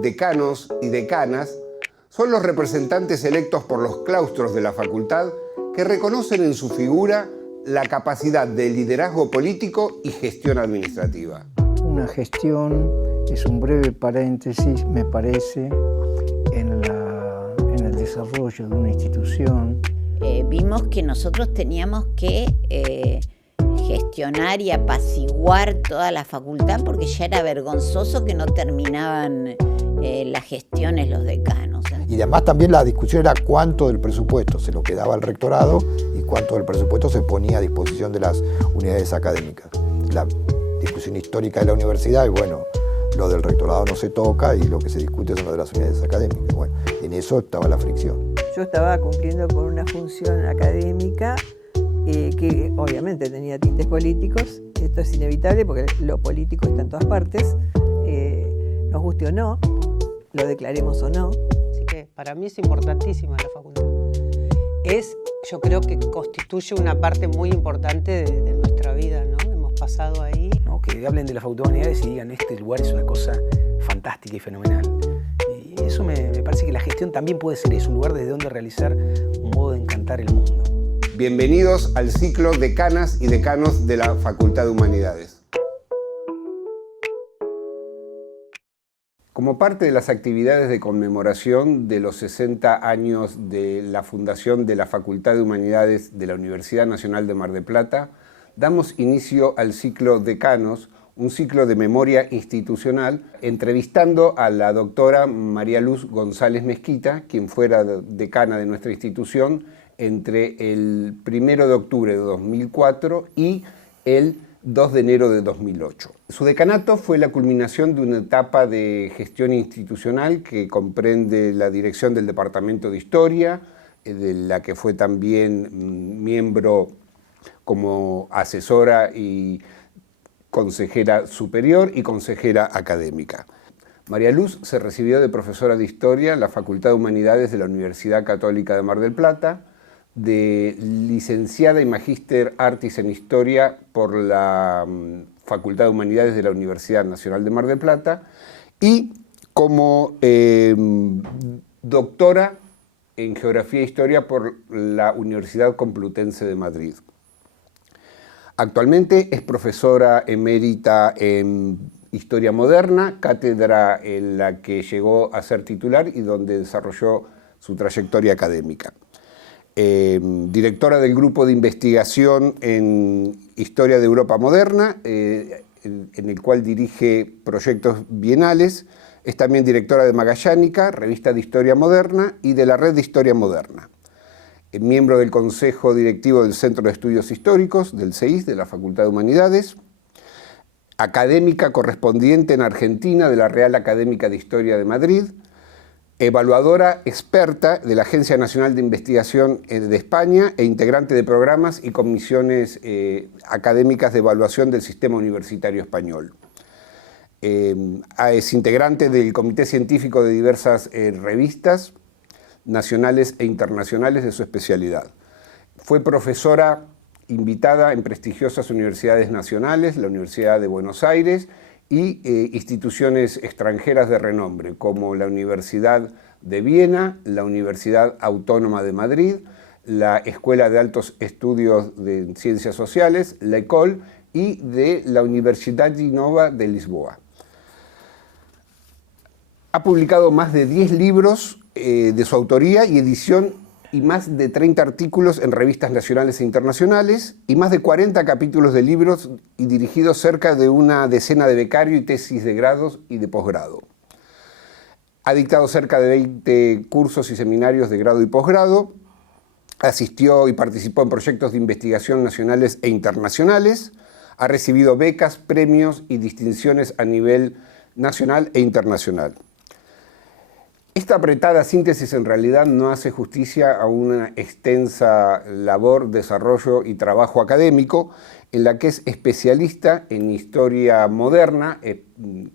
decanos y decanas son los representantes electos por los claustros de la facultad que reconocen en su figura la capacidad de liderazgo político y gestión administrativa. Una gestión es un breve paréntesis, me parece, en el desarrollo de una institución. Vimos que nosotros teníamos que gestionar y apaciguar toda la facultad porque ya era vergonzoso que no terminaban las gestiones los decanos. Y además también la discusión era cuánto del presupuesto se lo quedaba al rectorado y cuánto del presupuesto se ponía a disposición de las unidades académicas. La discusión histórica de la universidad, y bueno, lo del rectorado no se toca y lo que se discute son lo de las unidades académicas. Bueno, en eso estaba la fricción. Yo estaba cumpliendo con una función académica que obviamente tenía tintes políticos. Esto es inevitable porque lo político está en todas partes, nos guste o no, lo declaremos o no. Así que para mí es importantísima la facultad. Yo creo que constituye una parte muy importante de nuestra vida, ¿no? Hemos pasado ahí. ¿No? Que hablen de la Facultad de Humanidades y digan este lugar es una cosa fantástica y fenomenal. Y eso me parece que la gestión también puede ser eso, un lugar desde donde realizar un modo de encantar el mundo. Bienvenidos al ciclo Decanas y Decanos de la Facultad de Humanidades. Como parte de las actividades de conmemoración de los 60 años de la fundación de la Facultad de Humanidades de la Universidad Nacional de Mar del Plata, damos inicio al ciclo Decanos, un ciclo de memoria institucional, entrevistando a la doctora María Luz González Mezquita, quien fuera decana de nuestra institución entre el 1 de octubre de 2004 y el 2 de enero de 2008. Su decanato fue la culminación de una etapa de gestión institucional que comprende la dirección del Departamento de Historia, de la que fue también miembro como asesora y consejera superior y consejera académica. María Luz se recibió de profesora de Historia en la Facultad de Humanidades de la Universidad Católica de Mar del Plata, de licenciada y magíster artis en Historia por la Facultad de Humanidades de la Universidad Nacional de Mar del Plata y como doctora en Geografía e Historia por la Universidad Complutense de Madrid. Actualmente es profesora emérita en Historia Moderna, cátedra en la que llegó a ser titular y donde desarrolló su trayectoria académica. Directora del Grupo de Investigación en Historia de Europa Moderna, en el cual dirige proyectos bienales. Es también directora de Magallánica, Revista de Historia Moderna, y de la Red de Historia Moderna. Miembro del Consejo Directivo del Centro de Estudios Históricos, del CEIS, de la Facultad de Humanidades. Académica correspondiente en Argentina de la Real Académica de Historia de Madrid. Evaluadora experta de la Agencia Nacional de Investigación de España e integrante de programas y comisiones académicas de evaluación del sistema universitario español. Es integrante del Comité Científico de diversas revistas nacionales e internacionales de su especialidad. Fue profesora invitada en prestigiosas universidades nacionales, la Universidad de Buenos Aires, y instituciones extranjeras de renombre, como la Universidad de Viena, la Universidad Autónoma de Madrid, la Escuela de Altos Estudios de Ciencias Sociales, la ECOL, y de la Universidad Nova de Lisboa. Ha publicado más de 10 libros de su autoría y edición y más de 30 artículos en revistas nacionales e internacionales y más de 40 capítulos de libros y dirigido cerca de una decena de becarios y tesis de grados y de posgrado. Ha dictado cerca de 20 cursos y seminarios de grado y posgrado, asistió y participó en proyectos de investigación nacionales e internacionales, ha recibido becas, premios y distinciones a nivel nacional e internacional. Esta apretada síntesis en realidad no hace justicia a una extensa labor, desarrollo y trabajo académico en la que es especialista en historia moderna,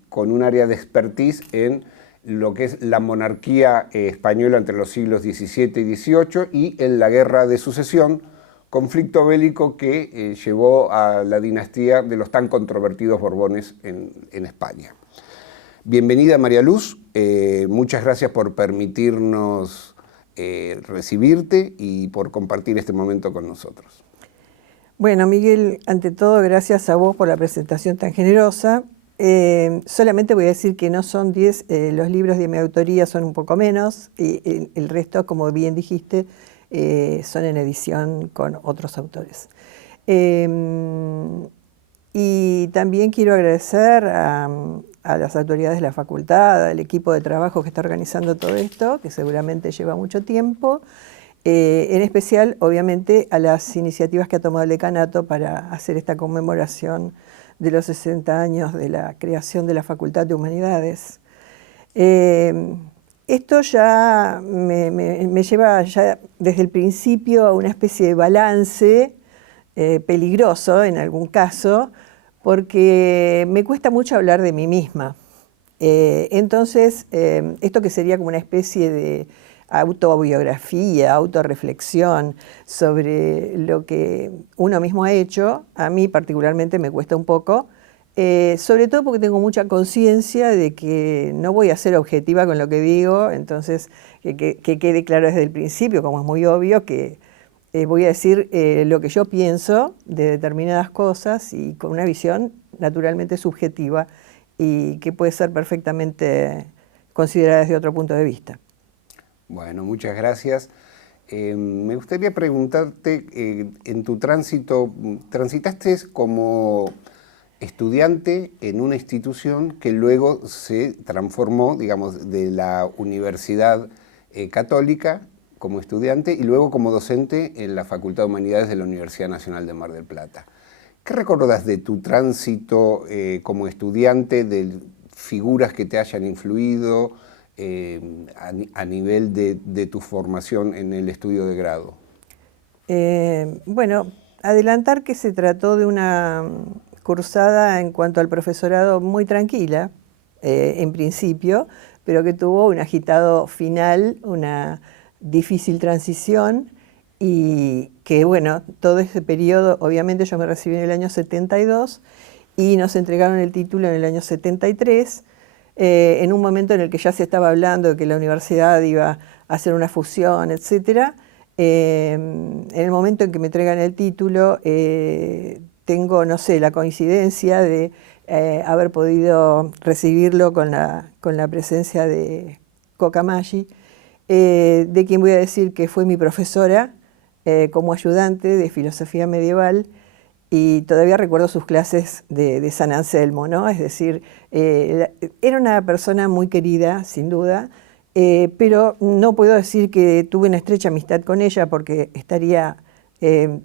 con un área de expertise en lo que es la monarquía española entre los siglos XVII y XVIII y en la Guerra de Sucesión, conflicto bélico que llevó a la dinastía de los tan controvertidos Borbones en España. Bienvenida, María Luz. Muchas gracias por permitirnos recibirte y por compartir este momento con nosotros. Bueno, Miguel, ante todo, gracias a vos por la presentación tan generosa. Solamente voy a decir que no son 10, los libros de mi autoría son un poco menos, y el resto, como bien dijiste, son en edición con otros autores. Y también quiero agradecer a las autoridades de la facultad, al equipo de trabajo que está organizando todo esto, que seguramente lleva mucho tiempo, en especial, obviamente, a las iniciativas que ha tomado el decanato para hacer esta conmemoración de los 60 años de la creación de la Facultad de Humanidades. Esto ya me lleva ya desde el principio a una especie de balance peligroso en algún caso, porque me cuesta mucho hablar de mí misma. Entonces, esto que sería como una especie de autobiografía, autorreflexión sobre lo que uno mismo ha hecho, a mí particularmente me cuesta un poco, sobre todo porque tengo mucha conciencia de que no voy a ser objetiva con lo que digo, entonces que quede claro desde el principio, como es muy obvio, que voy a decir lo que yo pienso de determinadas cosas y con una visión naturalmente subjetiva y que puede ser perfectamente considerada desde otro punto de vista. Bueno, muchas gracias. Me gustaría preguntarte, en tu tránsito, transitaste como estudiante en una institución que luego se transformó, digamos, de la Universidad Católica como estudiante y luego como docente en la Facultad de Humanidades de la Universidad Nacional de Mar del Plata. ¿Qué recordás de tu tránsito como estudiante, de figuras que te hayan influido a nivel de tu formación en el estudio de grado? Bueno, adelantar que se trató de una cursada en cuanto al profesorado muy tranquila, en principio, pero que tuvo un agitado final, una difícil transición y que, bueno, todo ese periodo, obviamente yo me recibí en el año 72 y nos entregaron el título en el año 73, en un momento en el que ya se estaba hablando de que la universidad iba a hacer una fusión, etc. En el momento en que me entregan el título, tengo, no sé, la coincidencia de haber podido recibirlo con la presencia de Coca Maggi, de quien voy a decir que fue mi profesora como ayudante de filosofía medieval, y todavía recuerdo sus clases de San Anselmo, ¿no? Es decir, era una persona muy querida, sin duda, pero no puedo decir que tuve una estrecha amistad con ella porque estaría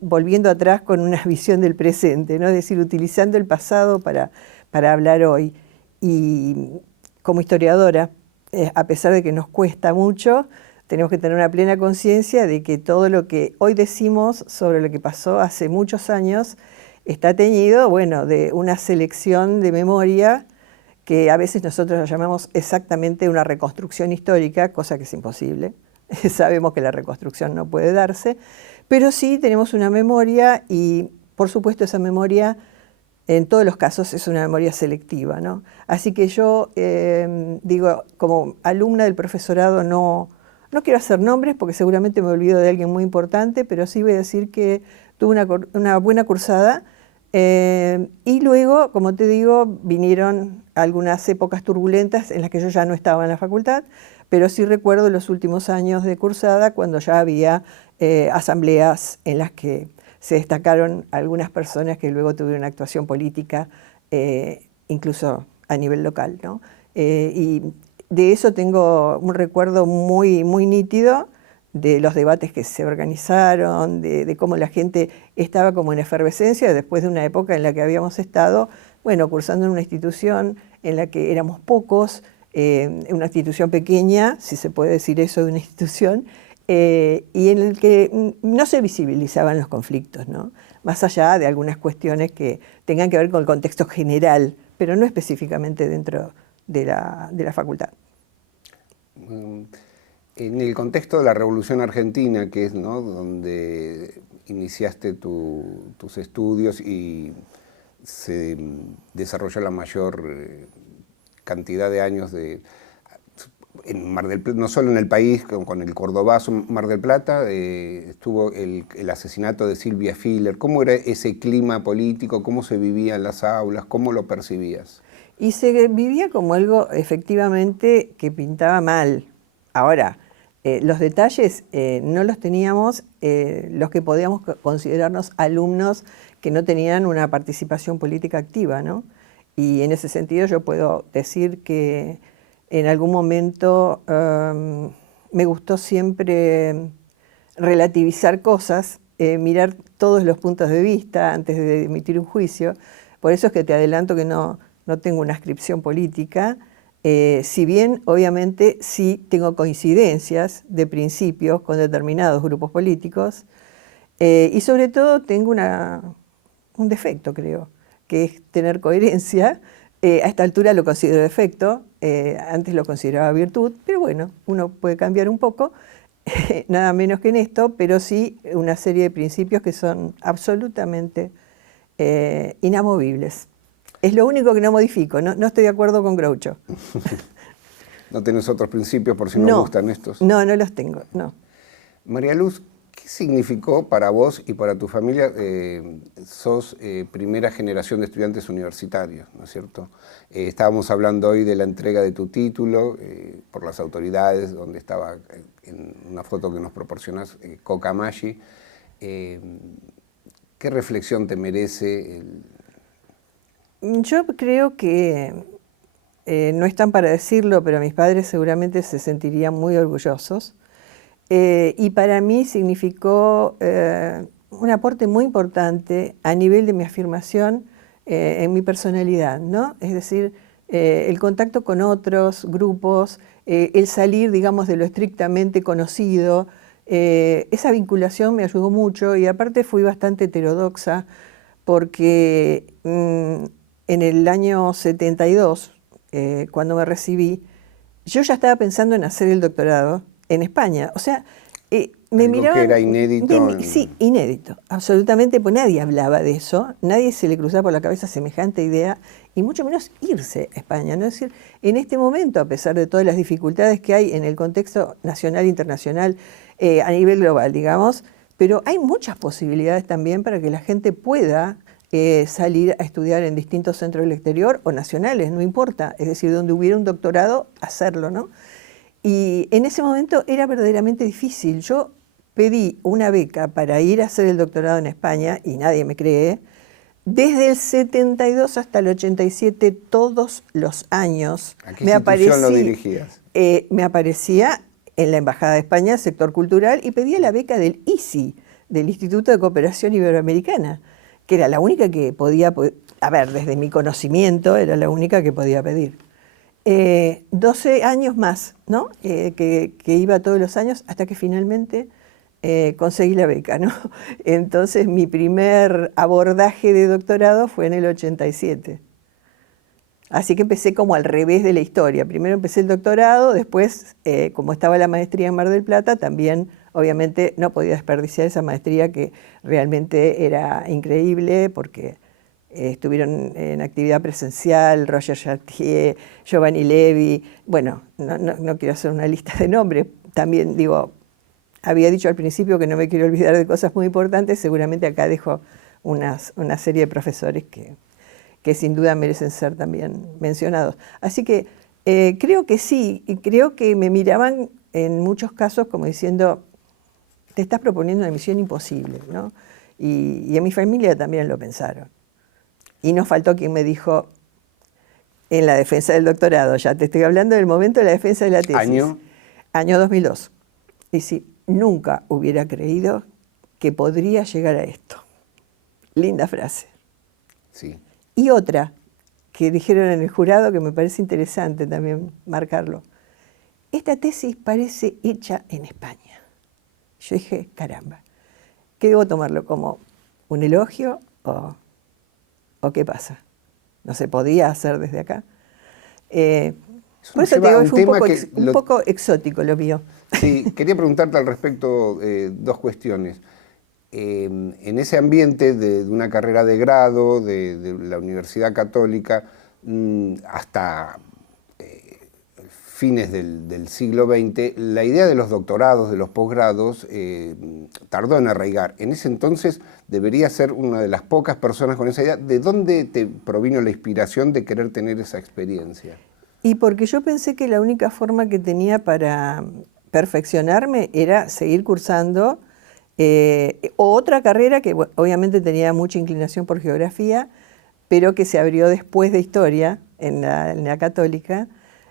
volviendo atrás con una visión del presente, ¿no? Es decir, utilizando el pasado para hablar hoy. Y como historiadora, a pesar de que nos cuesta mucho, tenemos que tener una plena conciencia de que todo lo que hoy decimos sobre lo que pasó hace muchos años está teñido, bueno, de una selección de memoria que a veces nosotros lo llamamos exactamente una reconstrucción histórica, cosa que es imposible. Sabemos que la reconstrucción no puede darse, pero sí tenemos una memoria y, por supuesto, esa memoria en todos los casos es una memoria selectiva, ¿no? Así que yo digo, como alumna del profesorado no quiero hacer nombres porque seguramente me olvido de alguien muy importante, pero sí voy a decir que tuve una buena cursada y luego, como te digo, vinieron algunas épocas turbulentas en las que yo ya no estaba en la facultad, pero sí recuerdo los últimos años de cursada cuando ya había asambleas en las que se destacaron algunas personas que luego tuvieron actuación política, incluso a nivel local, ¿no? Y de eso tengo un recuerdo muy, muy nítido de los debates que se organizaron, de cómo la gente estaba como en efervescencia después de una época en la que habíamos estado, bueno, cursando en una institución en la que éramos pocos, una institución pequeña, si se puede decir eso de una institución, y en el que no se visibilizaban los conflictos, ¿no? Más allá de algunas cuestiones que tengan que ver con el contexto general, pero no específicamente dentro de la facultad. En el contexto de la Revolución Argentina, que es, ¿no?, donde iniciaste tus estudios y se desarrolló la mayor cantidad de años en Mar del Plata, no solo en el país, con el Cordobazo Mar del Plata, estuvo el asesinato de Silvia Filler. ¿Cómo era ese clima político? ¿Cómo se vivía en las aulas? ¿Cómo lo percibías? Y se vivía como algo efectivamente que pintaba mal. Ahora, los detalles no los teníamos los que podíamos considerarnos alumnos que no tenían una participación política activa, ¿no? Y en ese sentido yo puedo decir que en algún momento me gustó siempre relativizar cosas, mirar todos los puntos de vista antes de emitir un juicio. Por eso es que te adelanto que no tengo una ascripción política, si bien obviamente sí tengo coincidencias de principios con determinados grupos políticos, y sobre todo tengo un defecto, creo, que es tener coherencia. A esta altura lo considero defecto, antes lo consideraba virtud, pero bueno, uno puede cambiar un poco, nada menos que en esto, pero sí una serie de principios que son absolutamente inamovibles. Es lo único que no modifico, no estoy de acuerdo con Groucho. ¿No tenés otros principios por si no gustan estos? No los tengo, no. María Luz, ¿qué significó para vos y para tu familia? Sos primera generación de estudiantes universitarios, ¿no es cierto? Estábamos hablando hoy de la entrega de tu título por las autoridades, donde estaba en una foto que nos proporcionás, Coca Maggi. ¿Qué reflexión te merece Yo creo que, no están para decirlo, pero mis padres seguramente se sentirían muy orgullosos. Y para mí significó un aporte muy importante a nivel de mi afirmación en mi personalidad, ¿no? Es decir, el contacto con otros grupos, el salir, digamos, de lo estrictamente conocido, esa vinculación me ayudó mucho y aparte fui bastante heterodoxa porque en el año 72, cuando me recibí, yo ya estaba pensando en hacer el doctorado en España. O sea, me miraban... que era inédito. Sí, inédito, absolutamente, pues nadie hablaba de eso, nadie se le cruzaba por la cabeza semejante idea, y mucho menos irse a España, ¿no? Es decir, en este momento, a pesar de todas las dificultades que hay en el contexto nacional e internacional, a nivel global, digamos, pero hay muchas posibilidades también para que la gente pueda salir a estudiar en distintos centros del exterior o nacionales, no importa, es decir, donde hubiera un doctorado, hacerlo, ¿no? Y en ese momento era verdaderamente difícil. Yo pedí una beca para ir a hacer el doctorado en España, y nadie me cree, desde el 72 hasta el 87, todos los años. ¿A qué institución lo dirigías? Me aparecía en la Embajada de España, sector cultural, y pedía la beca del ICI, del Instituto de Cooperación Iberoamericana, que era la única que podía, a ver, desde mi conocimiento, era la única que podía pedir. 12 años más, ¿no? Que iba todos los años hasta que finalmente conseguí la beca, ¿no? Entonces mi primer abordaje de doctorado fue en el 87. Así que empecé como al revés de la historia. Primero empecé el doctorado, después, como estaba la maestría en Mar del Plata, también obviamente no podía desperdiciar esa maestría que realmente era increíble porque estuvieron en actividad presencial Roger Chartier, Giovanni Levi, bueno, no quiero hacer una lista de nombres, también digo, había dicho al principio que no me quiero olvidar de cosas muy importantes, seguramente acá dejo una serie de profesores que sin duda merecen ser también mencionados. Así que creo que sí, y creo que me miraban en muchos casos como diciendo, te estás proponiendo una misión imposible, ¿no? Y en mi familia también lo pensaron. Y no faltó quien me dijo, en la defensa del doctorado, ya te estoy hablando del momento de la defensa de la tesis. ¿Año? Año 2002. Y sí, nunca hubiera creído que podría llegar a esto. Linda frase. Sí. Y otra que dijeron en el jurado que me parece interesante también marcarlo. Esta tesis parece hecha en España. Yo dije, caramba, ¿qué debo tomarlo? ¿Como un elogio o qué pasa? ¿No se podía hacer desde acá? Por eso te digo, fue un poco exótico lo mío. Sí, quería preguntarte al respecto dos cuestiones. En ese ambiente de una carrera de grado de la Universidad Católica, hasta fines del siglo XX, la idea de los doctorados, de los posgrados, tardó en arraigar. En ese entonces debería ser una de las pocas personas con esa idea. ¿De dónde te provino la inspiración de querer tener esa experiencia? Y porque yo pensé que la única forma que tenía para perfeccionarme era seguir cursando otra carrera que obviamente tenía mucha inclinación por geografía, pero que se abrió después de historia en la Católica.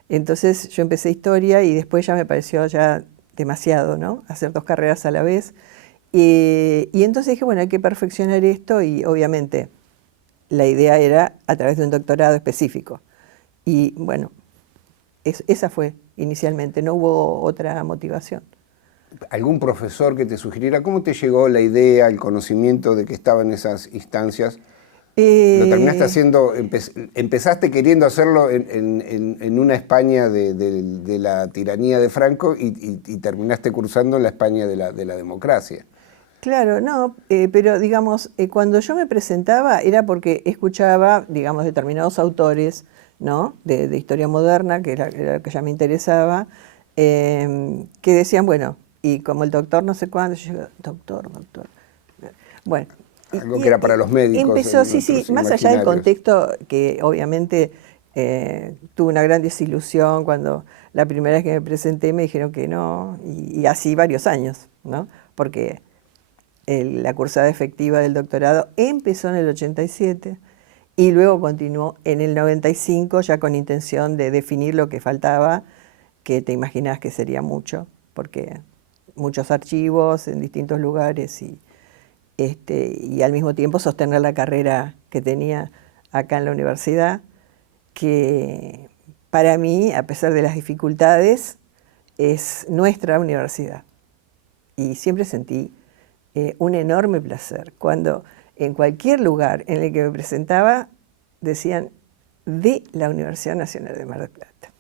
Entonces yo empecé historia y después ya me pareció ya demasiado, ¿no? Hacer 2 carreras a la vez. Y entonces dije, bueno, hay que perfeccionar esto y obviamente la idea era a través de un doctorado específico. Y bueno, esa fue inicialmente, no hubo otra motivación. ¿Algún profesor que te sugiriera? ¿Cómo te llegó la idea, el conocimiento de que estaba en esas instancias? ¿Lo terminaste haciendo, empezaste queriendo hacerlo en una España de la tiranía de Franco y terminaste cursando en la España de la democracia? Claro, no, pero digamos, cuando yo me presentaba era porque escuchaba, digamos, determinados autores, ¿no? de historia moderna, que era lo que ya me interesaba, que decían, bueno, y como el doctor no sé cuándo, yo digo, doctor. Bueno. Algo que era para los médicos. Empezó, sí, más allá del contexto, que obviamente tuve una gran desilusión cuando la primera vez que me presenté me dijeron que no, y así varios años, ¿no? Porque la cursada efectiva del doctorado empezó en el 87 y luego continuó en el 95 ya con intención de definir lo que faltaba, que te imaginas que sería mucho, porque muchos archivos en distintos lugares y al mismo tiempo sostener la carrera que tenía acá en la universidad, que para mí, a pesar de las dificultades, es nuestra universidad. Y siempre sentí un enorme placer cuando en cualquier lugar en el que me presentaba decían de la Universidad Nacional de Mar del Plata.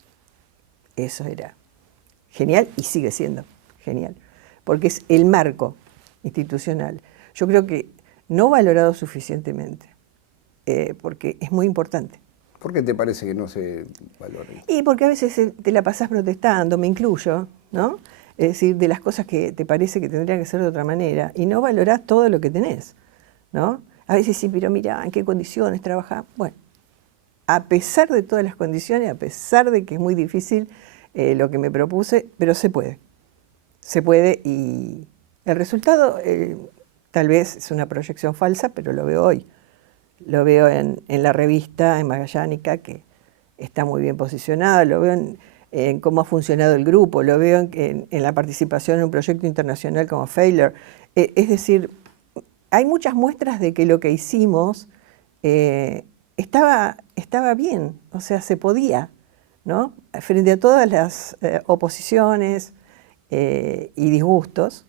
Eso era genial y sigue siendo genial, porque es el marco institucional. Yo creo que no valorado suficientemente, porque es muy importante. ¿Por qué te parece que no se valora? Y porque a veces te la pasás protestando, me incluyo, ¿no? Es decir, de las cosas que te parece que tendrían que ser de otra manera, y no valorás todo lo que tenés, ¿no? A veces sí, pero mira, ¿en qué condiciones trabajás? Bueno, a pesar de todas las condiciones, a pesar de que es muy difícil lo que me propuse, pero se puede. Se puede y el resultado... tal vez es una proyección falsa, pero lo veo hoy. Lo veo en la revista, en Magallánica, que está muy bien posicionada, lo veo en cómo ha funcionado el grupo, lo veo en la participación en un proyecto internacional como Failure. Es decir, hay muchas muestras de que lo que hicimos estaba bien, o sea, se podía, ¿no? Frente a todas las oposiciones y disgustos,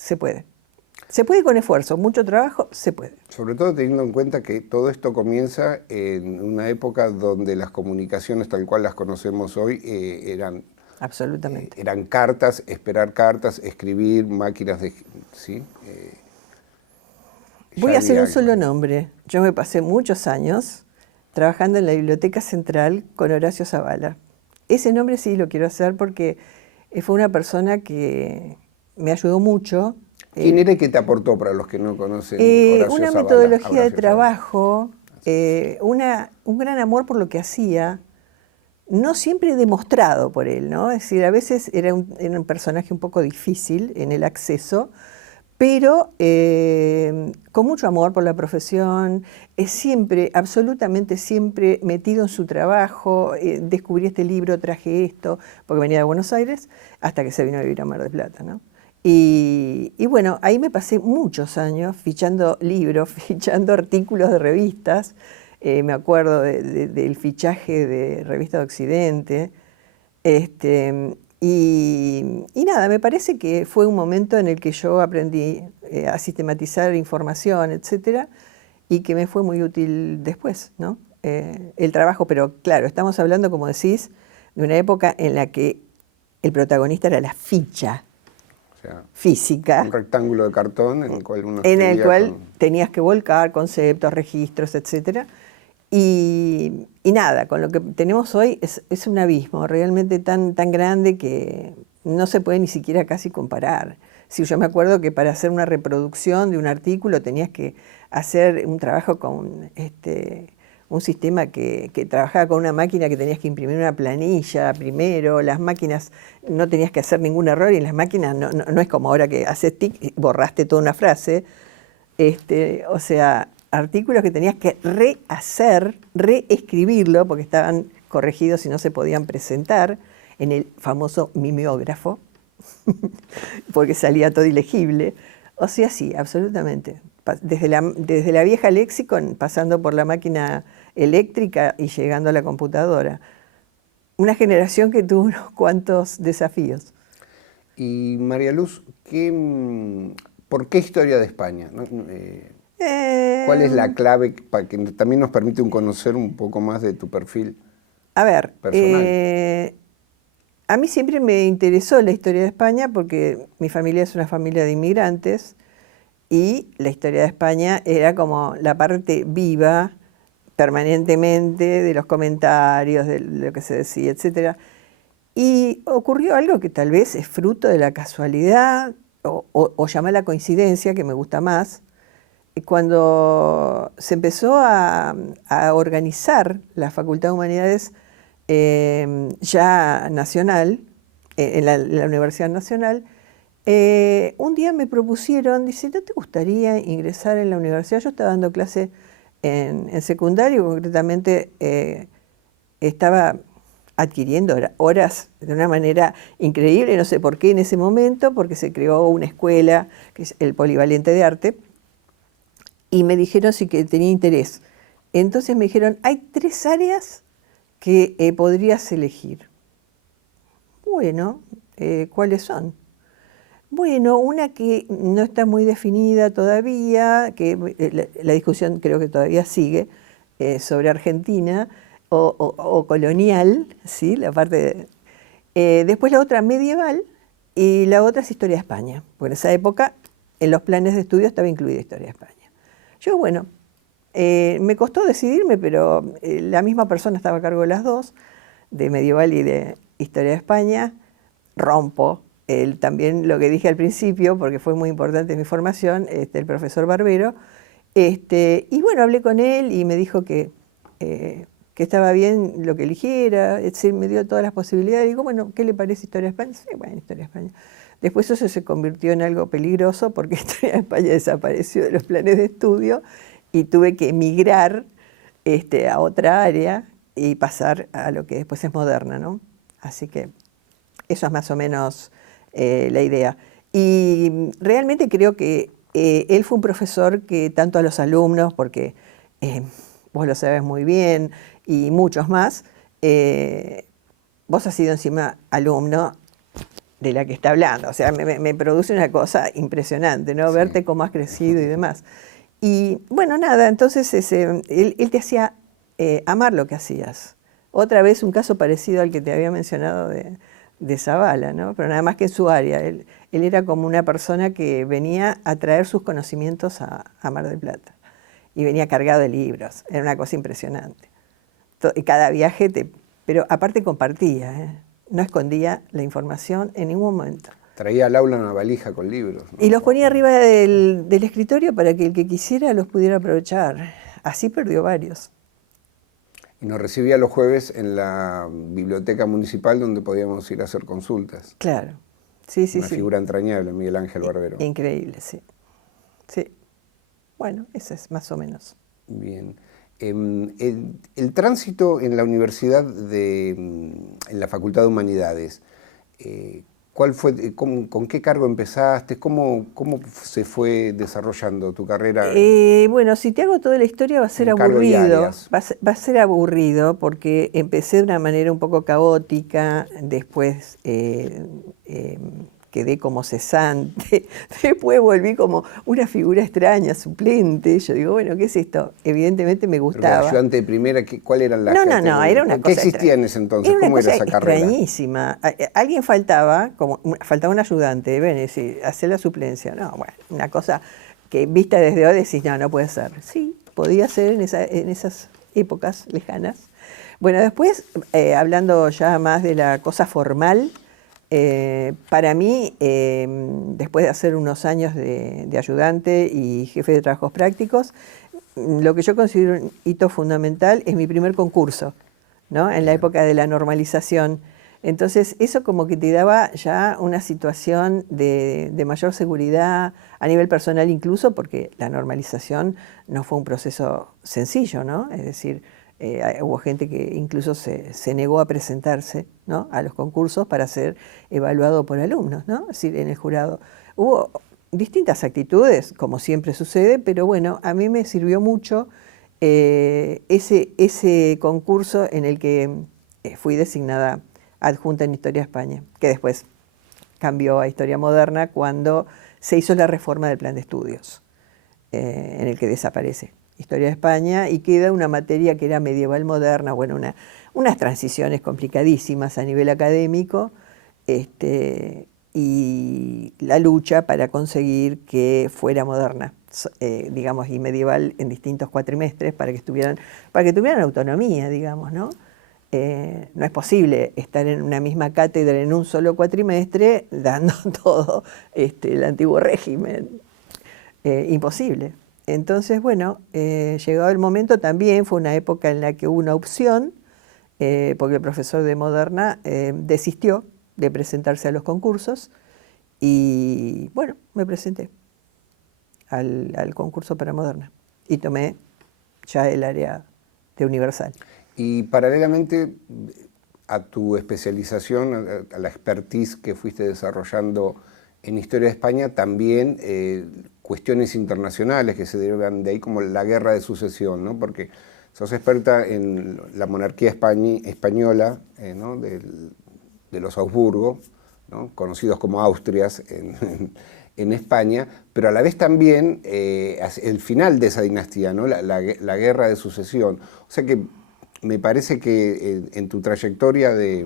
se puede. Se puede con esfuerzo, mucho trabajo, se puede. Sobre todo teniendo en cuenta que todo esto comienza en una época donde las comunicaciones tal cual las conocemos hoy eran... Absolutamente. Eran cartas, esperar cartas, escribir, máquinas de... ¿sí? Voy a hacer un solo nombre. Yo me pasé muchos años trabajando en la Biblioteca Central con Horacio Zavala. Ese nombre sí lo quiero hacer porque fue una persona que me ayudó mucho. ¿Quién era y qué te aportó para los que no conocen Horacio una Zavala? Metodología de trabajo, un gran amor por lo que hacía, no siempre demostrado por él, ¿no? Es decir, a veces era un personaje un poco difícil en el acceso, pero con mucho amor por la profesión, siempre, absolutamente siempre metido en su trabajo. Descubrí este libro, traje esto, porque venía de Buenos Aires, hasta que se vino a vivir a Mar del Plata, ¿no? Y bueno, ahí me pasé muchos años fichando libros, fichando artículos de revistas. Me acuerdo del fichaje de Revista de Occidente. Y nada, me parece que fue un momento en el que yo aprendí a sistematizar información, etcétera, y que me fue muy útil después, ¿no? El trabajo, pero claro, estamos hablando, como decís, de una época en la que el protagonista era la ficha. O sea, física. Un rectángulo de cartón en el cual uno tenías que volcar conceptos, registros, etcétera. Y nada, con lo que tenemos hoy es un abismo realmente tan grande que no se puede ni siquiera casi comparar. Si yo me acuerdo que para hacer una reproducción de un artículo tenías que hacer un trabajo con un sistema que trabajaba con una máquina que tenías que imprimir una planilla primero, las máquinas no tenías que hacer ningún error y en las máquinas no es como ahora que haces tic y borraste toda una frase. O sea, artículos que tenías que rehacer, reescribirlo porque estaban corregidos y no se podían presentar en el famoso mimeógrafo, porque salía todo ilegible. O sea, sí, absolutamente. Desde la vieja Lexicon, pasando por la máquina eléctrica y llegando a la computadora. Una generación que tuvo unos cuantos desafíos. Y María Luz, ¿por qué historia de España? ¿Cuál es la clave para que también nos permite conocer un poco más de tu perfil personal? A mí siempre me interesó la historia de España porque mi familia es una familia de inmigrantes y la historia de España era como la parte viva permanentemente de los comentarios, de lo que se decía, etc. Y ocurrió algo que tal vez es fruto de la casualidad o llama la coincidencia, que me gusta más, cuando se empezó a organizar la Facultad de Humanidades ya nacional, en la Universidad Nacional, un día me propusieron, dice, ¿no te gustaría ingresar en la universidad? Yo estaba dando clase en secundario, concretamente estaba adquiriendo horas de una manera increíble, no sé por qué en ese momento, porque se creó una escuela, que es el Polivalente de Arte, y me dijeron sí que tenía interés. Entonces me dijeron, hay 3 áreas que podrías elegir. Bueno, ¿cuáles son? Bueno, una que no está muy definida todavía, que la discusión creo que todavía sigue, sobre Argentina o colonial, ¿sí? La parte después la otra medieval y la otra es Historia de España, porque en esa época en los planes de estudio estaba incluida Historia de España. Yo, bueno, me costó decidirme, pero la misma persona estaba a cargo de las dos, de medieval y de Historia de España. Rompo también lo que dije al principio, porque fue muy importante en mi formación, el profesor Barbero. Y bueno, hablé con él y me dijo que estaba bien lo que eligiera, me dio todas las posibilidades. Digo, bueno, ¿qué le parece Historia de España? Sí, bueno, Historia de España. Después eso se convirtió en algo peligroso porque Historia de España desapareció de los planes de estudio y tuve que emigrar a otra área y pasar a lo que después es moderna, ¿no? Así que eso es más o menos la idea. Y realmente creo que él fue un profesor que tanto a los alumnos, porque vos lo sabés muy bien, y muchos más, vos has sido encima alumno de la que está hablando. O sea, me produce una cosa impresionante, ¿no? Sí. Verte cómo has crecido y demás. Y bueno, nada, entonces él te hacía amar lo que hacías. Otra vez un caso parecido al que te había mencionado de Zavala, ¿no? Pero nada más que en su área. Él era como una persona que venía a traer sus conocimientos a Mar del Plata. Y venía cargado de libros. Era una cosa impresionante. Y cada viaje, pero aparte compartía, ¿eh? No escondía la información en ningún momento. Traía al aula una valija con libros, ¿no? Y los ponía arriba del escritorio para que el que quisiera los pudiera aprovechar. Así perdió varios. Y nos recibía los jueves en la biblioteca municipal donde podíamos ir a hacer consultas. Claro, sí. Una figura entrañable, Miguel Ángel Barbero. Increíble, sí. Sí. Bueno, eso es más o menos. Bien. El tránsito en la universidad, en la Facultad de Humanidades, ¿cuál fue, con qué cargo empezaste? ¿Cómo se fue desarrollando tu carrera? Bueno, si te hago toda la historia va a ser aburrido. Va a ser aburrido porque empecé de una manera un poco caótica, después quedé como cesante, después volví como una figura extraña, suplente. Yo digo, bueno, ¿qué es esto? Evidentemente me gustaba. Pero ayudante de primera, ¿cuál eran las categorías? No, era una cosa. ¿Qué existía en ese entonces? ¿Cómo era esa carrera? Extrañísima. Alguien faltaba un ayudante, ven, hacer la suplencia. No, bueno, una cosa que vista desde hoy decís, no puede ser. Sí, podía ser en esas épocas lejanas. Bueno, después, hablando ya más de la cosa formal, para mí, después de hacer unos años de ayudante y jefe de trabajos prácticos, lo que yo considero un hito fundamental es mi primer concurso, ¿no? En la época de la normalización. Entonces, eso como que te daba ya una situación de mayor seguridad a nivel personal incluso, porque la normalización no fue un proceso sencillo, ¿no? Es decir, hubo gente que incluso se negó a presentarse, ¿no?, a los concursos para ser evaluado por alumnos, ¿no? Es decir, en el jurado. Hubo distintas actitudes, como siempre sucede, pero bueno, a mí me sirvió mucho ese concurso en el que fui designada adjunta en Historia de España, que después cambió a Historia Moderna cuando se hizo la reforma del plan de estudios, en el que desaparece Historia de España y queda una materia que era medieval moderna, bueno, unas transiciones complicadísimas a nivel académico, y la lucha para conseguir que fuera moderna, digamos, y medieval en distintos cuatrimestres para que tuvieran autonomía, digamos, ¿no? No es posible estar en una misma cátedra en un solo cuatrimestre dando todo el antiguo régimen. Imposible. Entonces, bueno, llegado el momento también fue una época en la que hubo una opción, porque el profesor de Moderna desistió de presentarse a los concursos y, bueno, me presenté al concurso para Moderna y tomé ya el área de Universal. Y paralelamente a tu especialización, a la expertise que fuiste desarrollando en Historia de España, también cuestiones internacionales que se derivan de ahí, como la Guerra de Sucesión, ¿no? Porque sos experta en la monarquía española, ¿no?, de los Habsburgo, ¿no?, conocidos como Austrias en España, pero a la vez también el final de esa dinastía, ¿no?, la Guerra de Sucesión. O sea que me parece que en tu trayectoria de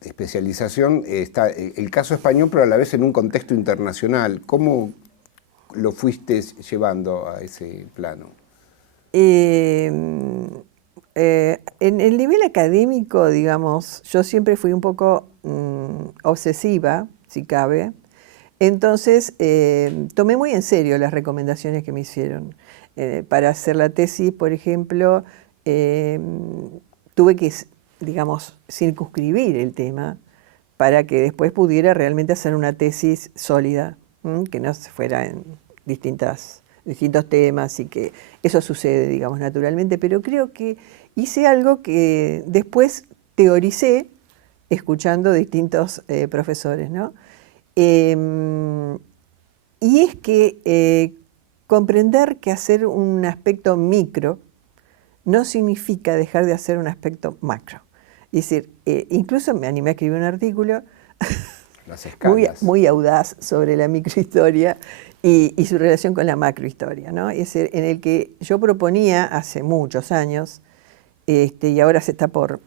especialización está el caso español, pero a la vez en un contexto internacional. ¿Cómo lo fuiste llevando a ese plano? En el nivel académico, digamos, yo siempre fui un poco obsesiva, si cabe. Entonces, tomé muy en serio las recomendaciones que me hicieron. Para hacer la tesis, por ejemplo, tuve que, digamos, circunscribir el tema para que después pudiera realmente hacer una tesis sólida, que no se fuera en distintos temas, y que eso sucede, digamos, naturalmente, pero creo que hice algo que después teoricé escuchando distintos profesores, ¿no? Y es que comprender que hacer un aspecto micro no significa dejar de hacer un aspecto macro. Es decir, incluso me animé a escribir un artículo muy audaz sobre la microhistoria y su relación con la macrohistoria, ¿no? Es decir, en el que yo proponía hace muchos años, y ahora se está por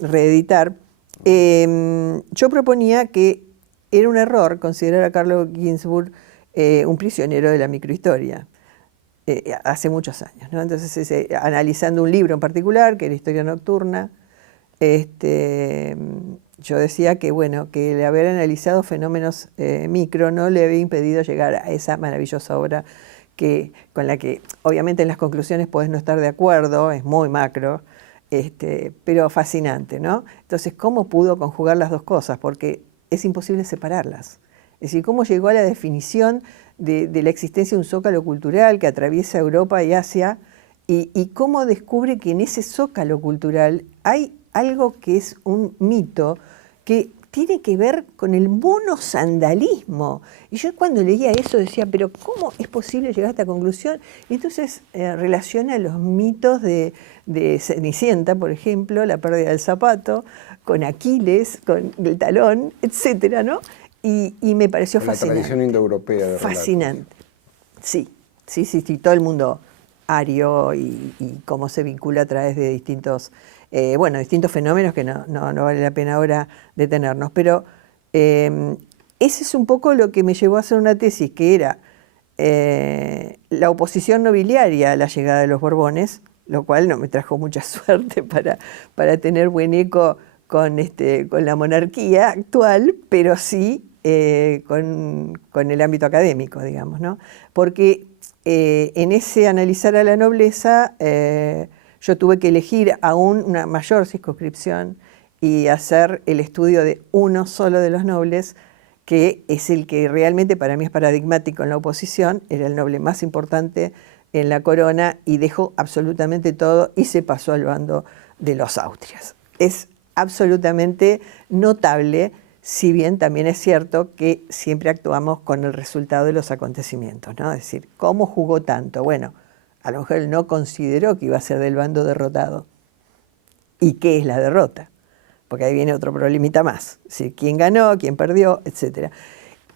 reeditar, yo proponía que era un error considerar a Carlo Ginzburg un prisionero de la microhistoria, hace muchos años, ¿no? Entonces, analizando un libro en particular, que era Historia Nocturna, yo decía que, bueno, que el haber analizado fenómenos micro no le había impedido llegar a esa maravillosa obra con la que, obviamente, en las conclusiones podés no estar de acuerdo, es muy macro, pero fascinante, ¿no? Entonces, ¿cómo pudo conjugar las dos cosas? Porque es imposible separarlas. Es decir, cómo llegó a la definición de la existencia de un zócalo cultural que atraviesa Europa y Asia, y cómo descubre que en ese zócalo cultural hay algo que es un mito que tiene que ver con el monosandalismo. Y yo cuando leía eso decía, pero ¿cómo es posible llegar a esta conclusión? Y entonces relaciona los mitos de Cenicienta, por ejemplo, la pérdida del zapato, con Aquiles, con el talón, etcétera, ¿no? Y me pareció fascinante. La tradición indoeuropea de fascinante. Sí, todo el mundo ario y cómo se vincula a través de distintos fenómenos que no vale la pena ahora detenernos. Pero ese es un poco lo que me llevó a hacer una tesis, que era la oposición nobiliaria a la llegada de los Borbones, lo cual no me trajo mucha suerte para tener buen eco con la monarquía actual, pero sí con el ámbito académico, digamos, ¿no? Porque en ese analizar a la nobleza, yo tuve que elegir aún una mayor circunscripción y hacer el estudio de uno solo de los nobles, que es el que realmente para mí es paradigmático en la oposición, era el noble más importante en la corona y dejó absolutamente todo y se pasó al bando de los Austrias. Es absolutamente notable, si bien también es cierto que siempre actuamos con el resultado de los acontecimientos, ¿no? Es decir, ¿cómo jugó tanto? Bueno, a lo mejor él no consideró que iba a ser del bando derrotado. ¿Y qué es la derrota? Porque ahí viene otro problemita más. Es decir, quién ganó, quién perdió, etc.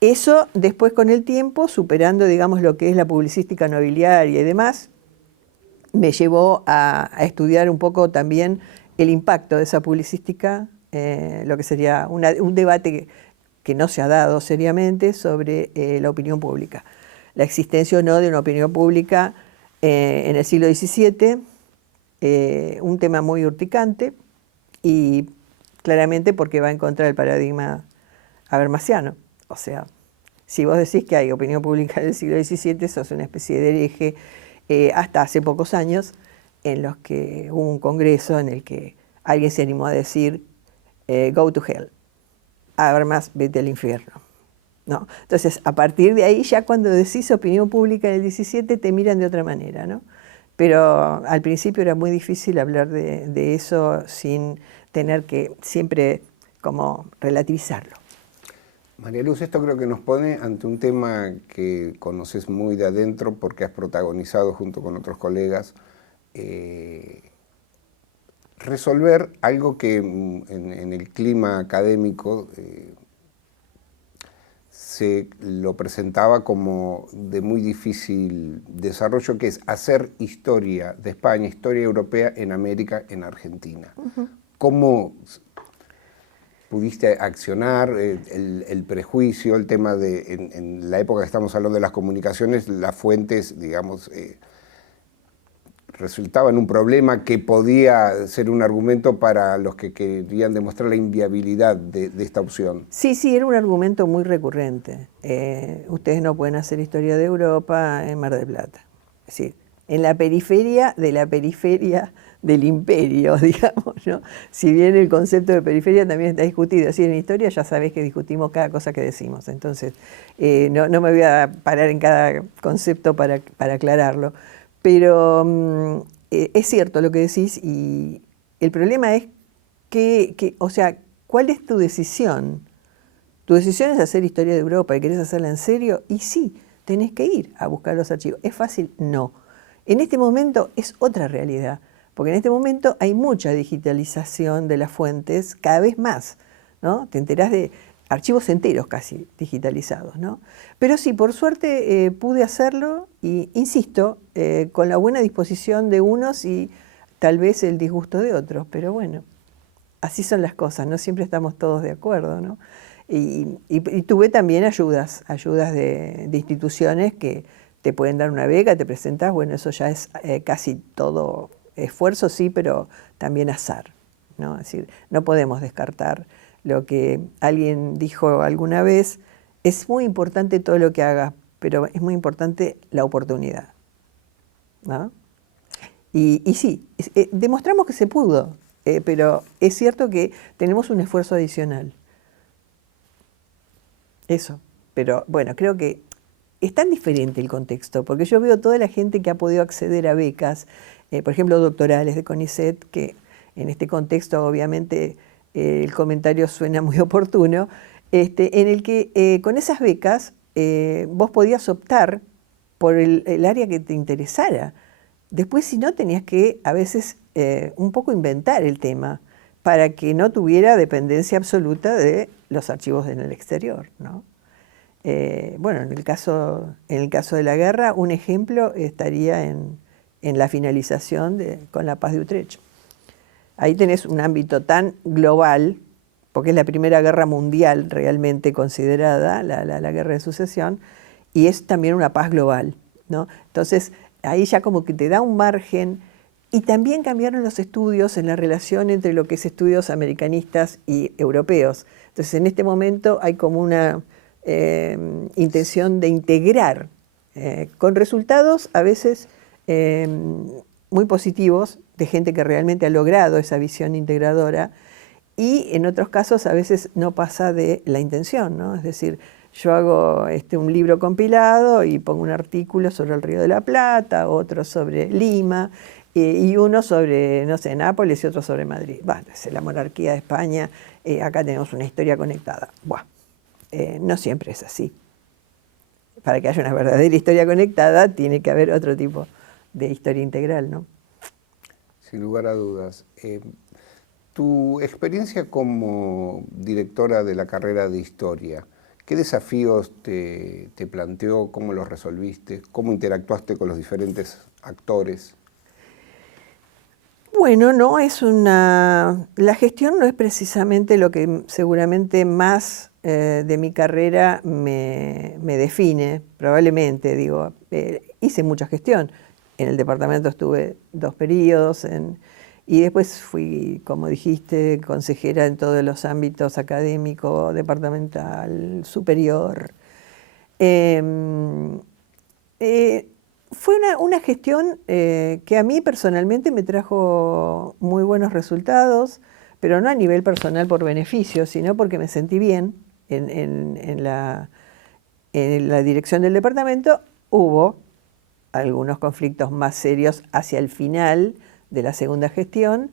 Eso después con el tiempo, superando, digamos, lo que es la publicística nobiliaria y demás, me llevó a estudiar un poco también el impacto de esa publicística, lo que sería un debate que no se ha dado seriamente sobre la opinión pública. La existencia o no de una opinión pública en el siglo XVII, un tema muy urticante y claramente porque va en contra del paradigma habermasiano. O sea, si vos decís que hay opinión pública en el siglo XVII, sos una especie de hereje, hasta hace pocos años, en los que hubo un congreso en el que alguien se animó a decir go to hell, Habermas, vete al infierno. ¿No? Entonces, a partir de ahí, ya cuando decís opinión pública en el 17, te miran de otra manera, ¿no? Pero al principio era muy difícil hablar de eso sin tener que siempre como relativizarlo. María Luz, esto creo que nos pone ante un tema que conoces muy de adentro porque has protagonizado junto con otros colegas, resolver algo que en el clima académico se lo presentaba como de muy difícil desarrollo, que es hacer historia de España, historia europea en América, en Argentina. ¿Cómo pudiste accionar el prejuicio, el tema de, en la época que estamos hablando de las comunicaciones, las fuentes, digamos, resultaban un problema que podía ser un argumento para los que querían demostrar la inviabilidad de esta opción? Sí, era un argumento muy recurrente. Ustedes no pueden hacer historia de Europa en Mar del Plata. Es decir, en la periferia del imperio, digamos, ¿no? Si bien el concepto de periferia también está discutido. Así en historia ya sabés que discutimos cada cosa que decimos. Entonces, no me voy a parar en cada concepto para aclararlo. Pero es cierto lo que decís y el problema es o sea, ¿cuál es tu decisión? ¿Tu decisión es hacer historia de Europa y querés hacerla en serio? Y sí, tenés que ir a buscar los archivos. ¿Es fácil? No. En este momento es otra realidad, porque en este momento hay mucha digitalización de las fuentes, cada vez más, ¿no? Te enterás de archivos enteros casi digitalizados, ¿no? Pero sí, por suerte pude hacerlo y, insisto, con la buena disposición de unos y tal vez el disgusto de otros, pero bueno, así son las cosas, no siempre estamos todos de acuerdo, ¿no? Y tuve también ayudas de instituciones que te pueden dar una beca, te presentás, bueno, eso ya es casi todo esfuerzo, sí, pero también azar, ¿no? Es decir, no podemos descartar lo que alguien dijo alguna vez, es muy importante todo lo que hagas, pero es muy importante la oportunidad, ¿no? Y sí, demostramos que se pudo, pero es cierto que tenemos un esfuerzo adicional. Eso, pero bueno, creo que es tan diferente el contexto, porque yo veo toda la gente que ha podido acceder a becas, por ejemplo, doctorales de CONICET, que en este contexto obviamente el comentario suena muy oportuno, en el que con esas becas vos podías optar por el área que te interesara. Después, si no, tenías que a veces un poco inventar el tema para que no tuviera dependencia absoluta de los archivos en el exterior, ¿no? Bueno, en el caso de la guerra, un ejemplo estaría en la finalización con la paz de Utrecht. Ahí tenés un ámbito tan global, porque es la primera guerra mundial realmente considerada, la guerra de sucesión, y es también una paz global, ¿no? Entonces, ahí ya como que te da un margen, y también cambiaron los estudios en la relación entre lo que es estudios americanistas y europeos. Entonces, en este momento hay como una intención de integrar, con resultados a veces muy positivos, de gente que realmente ha logrado esa visión integradora, y en otros casos a veces no pasa de la intención, ¿no? Es decir, yo hago un libro compilado y pongo un artículo sobre el Río de la Plata, otro sobre Lima, y uno sobre, no sé, Nápoles y otro sobre Madrid. Bueno, es la monarquía de España, acá tenemos una historia conectada. Buah, no siempre es así. Para que haya una verdadera historia conectada, tiene que haber otro tipo de historia integral, ¿no? Sin lugar a dudas. Tu experiencia como directora de la carrera de Historia, ¿qué desafíos te planteó? ¿Cómo los resolviste? ¿Cómo interactuaste con los diferentes actores? Bueno, no es la gestión no es precisamente lo que seguramente más de mi carrera me define, probablemente, digo, hice mucha gestión. En el departamento estuve 2 periodos, y después fui, como dijiste, consejera en todos los ámbitos académico, departamental, superior. Fue una gestión que a mí personalmente me trajo muy buenos resultados, pero no a nivel personal por beneficio, sino porque me sentí bien en la dirección del departamento. Hubo algunos conflictos más serios hacia el final de la segunda gestión,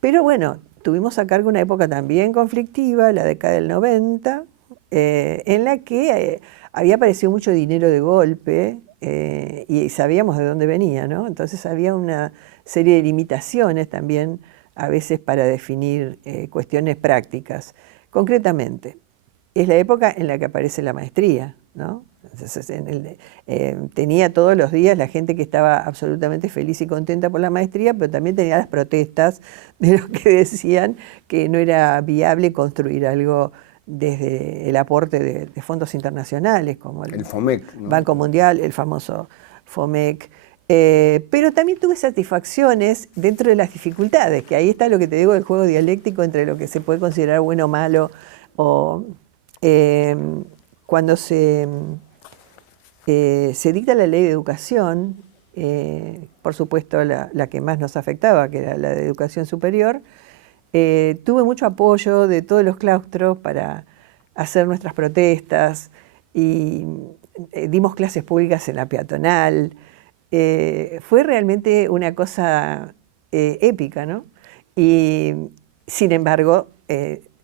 pero bueno, tuvimos a cargo una época también conflictiva, la década del 90, en la que había aparecido mucho dinero de golpe, y sabíamos de dónde venía, ¿no? Entonces había una serie de limitaciones también a veces para definir cuestiones prácticas. Concretamente, es la época en la que aparece la maestría, ¿no? Entonces, tenía todos los días la gente que estaba absolutamente feliz y contenta por la maestría, pero también tenía las protestas de los que decían que no era viable construir algo desde el aporte de fondos internacionales, como el FOMEC, ¿no? Banco Mundial, el famoso FOMEC. Pero también tuve satisfacciones dentro de las dificultades, que ahí está lo que te digo del juego dialéctico entre lo que se puede considerar bueno o malo, o cuando se dicta la ley de educación, por supuesto la que más nos afectaba, que era la de educación superior. Tuve mucho apoyo de todos los claustros para hacer nuestras protestas, y dimos clases públicas en la peatonal. Fue realmente una cosa épica, ¿no? Y sin embargo,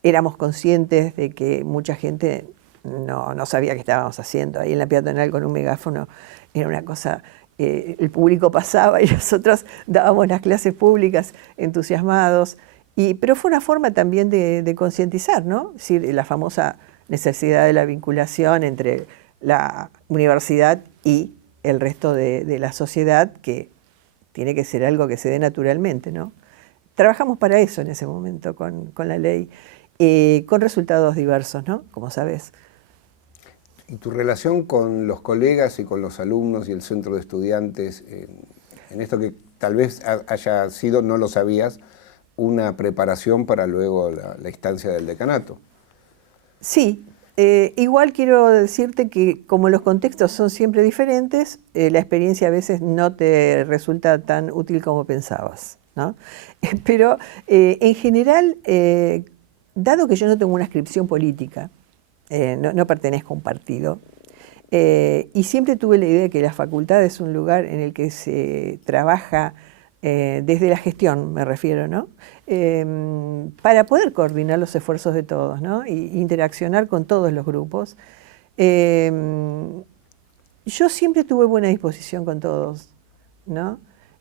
éramos conscientes de que mucha gente no sabía qué estábamos haciendo. Ahí en la peatonal con un megáfono era una cosa... el público pasaba y nosotros dábamos las clases públicas entusiasmados. Pero fue una forma también de concientizar, ¿no? Es decir, la famosa necesidad de la vinculación entre la universidad y el resto de la sociedad, que tiene que ser algo que se dé naturalmente, ¿no? Trabajamos para eso en ese momento con la ley, con resultados diversos, ¿no? Como sabes. ¿Y tu relación con los colegas y con los alumnos y el centro de estudiantes, en esto que tal vez haya sido, no lo sabías, una preparación para luego la instancia del decanato? Sí, igual quiero decirte que como los contextos son siempre diferentes, la experiencia a veces no te resulta tan útil como pensabas, ¿no? Pero en general, dado que yo no tengo una inscripción política, no pertenezco a un partido, y siempre tuve la idea de que la facultad es un lugar en el que se trabaja desde la gestión, me refiero, ¿no? Para poder coordinar los esfuerzos de todos, ¿no? E interaccionar con todos los grupos. Yo siempre tuve buena disposición con todos, ¿no?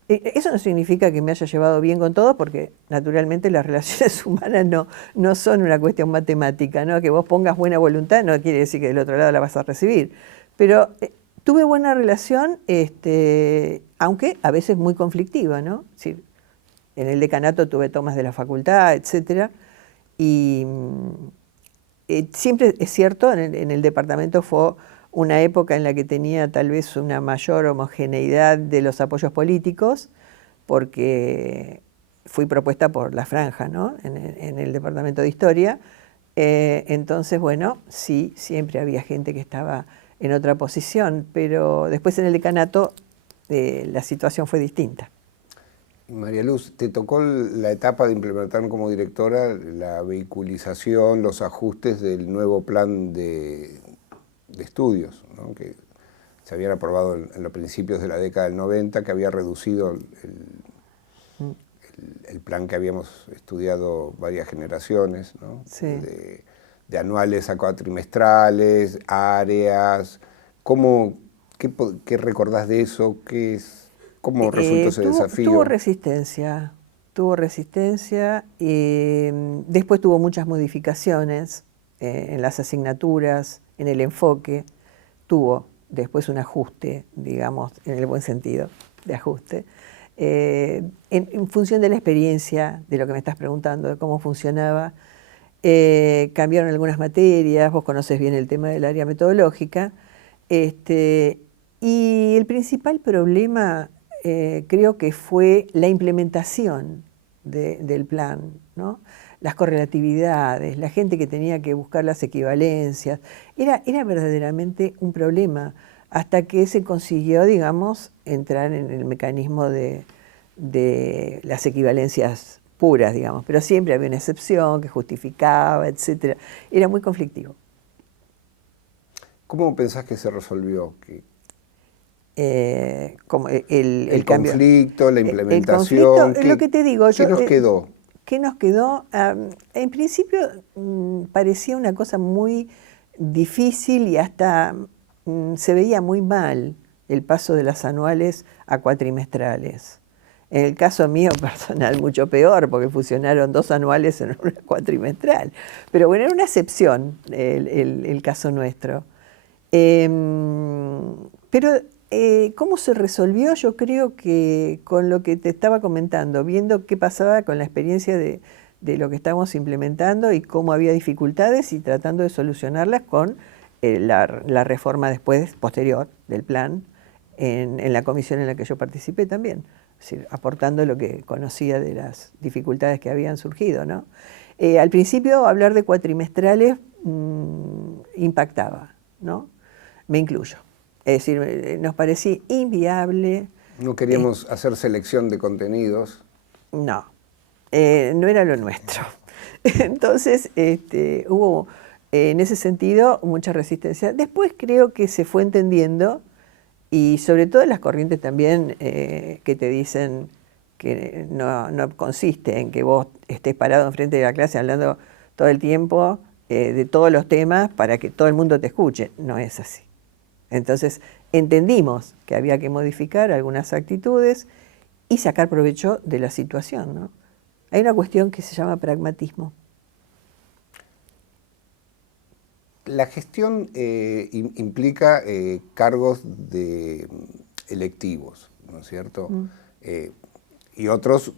Eso no significa que me haya llevado bien con todos, porque naturalmente las relaciones humanas no son una cuestión matemática, ¿no? Que vos pongas buena voluntad no quiere decir que del otro lado la vas a recibir. Pero tuve buena relación, aunque a veces muy conflictiva, ¿no? Es decir, en el decanato tuve tomas de la facultad, etc. Y siempre es cierto, en el departamento fue una época en la que tenía tal vez una mayor homogeneidad de los apoyos políticos, porque fui propuesta por La Franja, ¿no? en el Departamento de Historia. Entonces, bueno, sí, siempre había gente que estaba en otra posición, pero después en el decanato la situación fue distinta. María Luz, te tocó la etapa de implementar como directora la vehiculización, los ajustes del nuevo plan de estudios, ¿no? Que se habían aprobado en los principios de la década del 90, que había reducido el plan que habíamos estudiado varias generaciones, ¿no? Sí. De anuales a cuatrimestrales, áreas. ¿Qué recordás de eso? ¿Cómo resultó ese desafío? Tuvo resistencia y después tuvo muchas modificaciones en las asignaturas, en el enfoque. Tuvo después un ajuste, digamos, en el buen sentido de ajuste. En función de la experiencia, de lo que me estás preguntando, de cómo funcionaba, cambiaron algunas materias, vos conocés bien el tema del área metodológica, y el principal problema creo que fue la implementación del plan, ¿no? Las correlatividades, la gente que tenía que buscar las equivalencias, era verdaderamente un problema, hasta que se consiguió, digamos, entrar en el mecanismo de las equivalencias puras, digamos, pero siempre había una excepción que justificaba, etc. Era muy conflictivo. ¿Cómo pensás que se resolvió? Como el cambio, conflicto, la implementación. Es lo que te digo. ¿Qué nos quedó? ¿Qué nos quedó? En principio parecía una cosa muy difícil y hasta se veía muy mal el paso de las anuales a cuatrimestrales. En el caso mío personal, mucho peor, porque fusionaron 2 anuales en una cuatrimestral. Pero bueno, era una excepción el caso nuestro. Pero ¿cómo se resolvió? Yo creo que con lo que te estaba comentando, viendo qué pasaba con la experiencia de lo que estábamos implementando y cómo había dificultades y tratando de solucionarlas con la reforma después, posterior del plan, en la comisión en la que yo participé también. Es decir, aportando lo que conocía de las dificultades que habían surgido, ¿no? Al principio hablar de cuatrimestrales impactaba, ¿no? Me incluyo. Es decir, nos parecía inviable. No queríamos hacer selección de contenidos. No, no era lo nuestro. Entonces hubo en ese sentido mucha resistencia. Después creo que se fue entendiendo, y sobre todo las corrientes también que te dicen que no consiste en que vos estés parado enfrente de la clase hablando todo el tiempo de todos los temas para que todo el mundo te escuche. No es así. Entonces entendimos que había que modificar algunas actitudes y sacar provecho de la situación, ¿no? Hay una cuestión que se llama pragmatismo. La gestión implica cargos electivos, ¿no es cierto? Y otros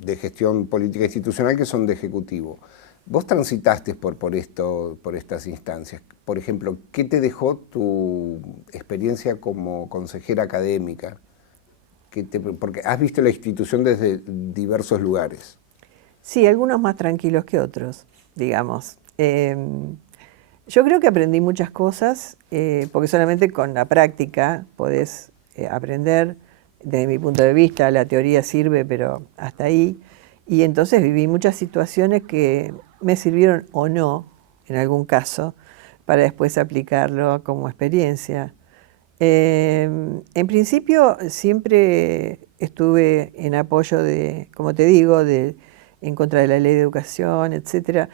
de gestión política institucional que son de ejecutivo. Vos transitaste por estas instancias. Por ejemplo, ¿qué te dejó tu experiencia como consejera académica? Porque has visto la institución desde diversos lugares. Sí, algunos más tranquilos que otros, digamos. Yo creo que aprendí muchas cosas, porque solamente con la práctica podés aprender. Desde mi punto de vista, la teoría sirve, pero hasta ahí. Y entonces viví muchas situaciones que me sirvieron o no, en algún caso, para después aplicarlo como experiencia. En principio siempre estuve en apoyo como te digo, en contra de la ley de educación, etcétera,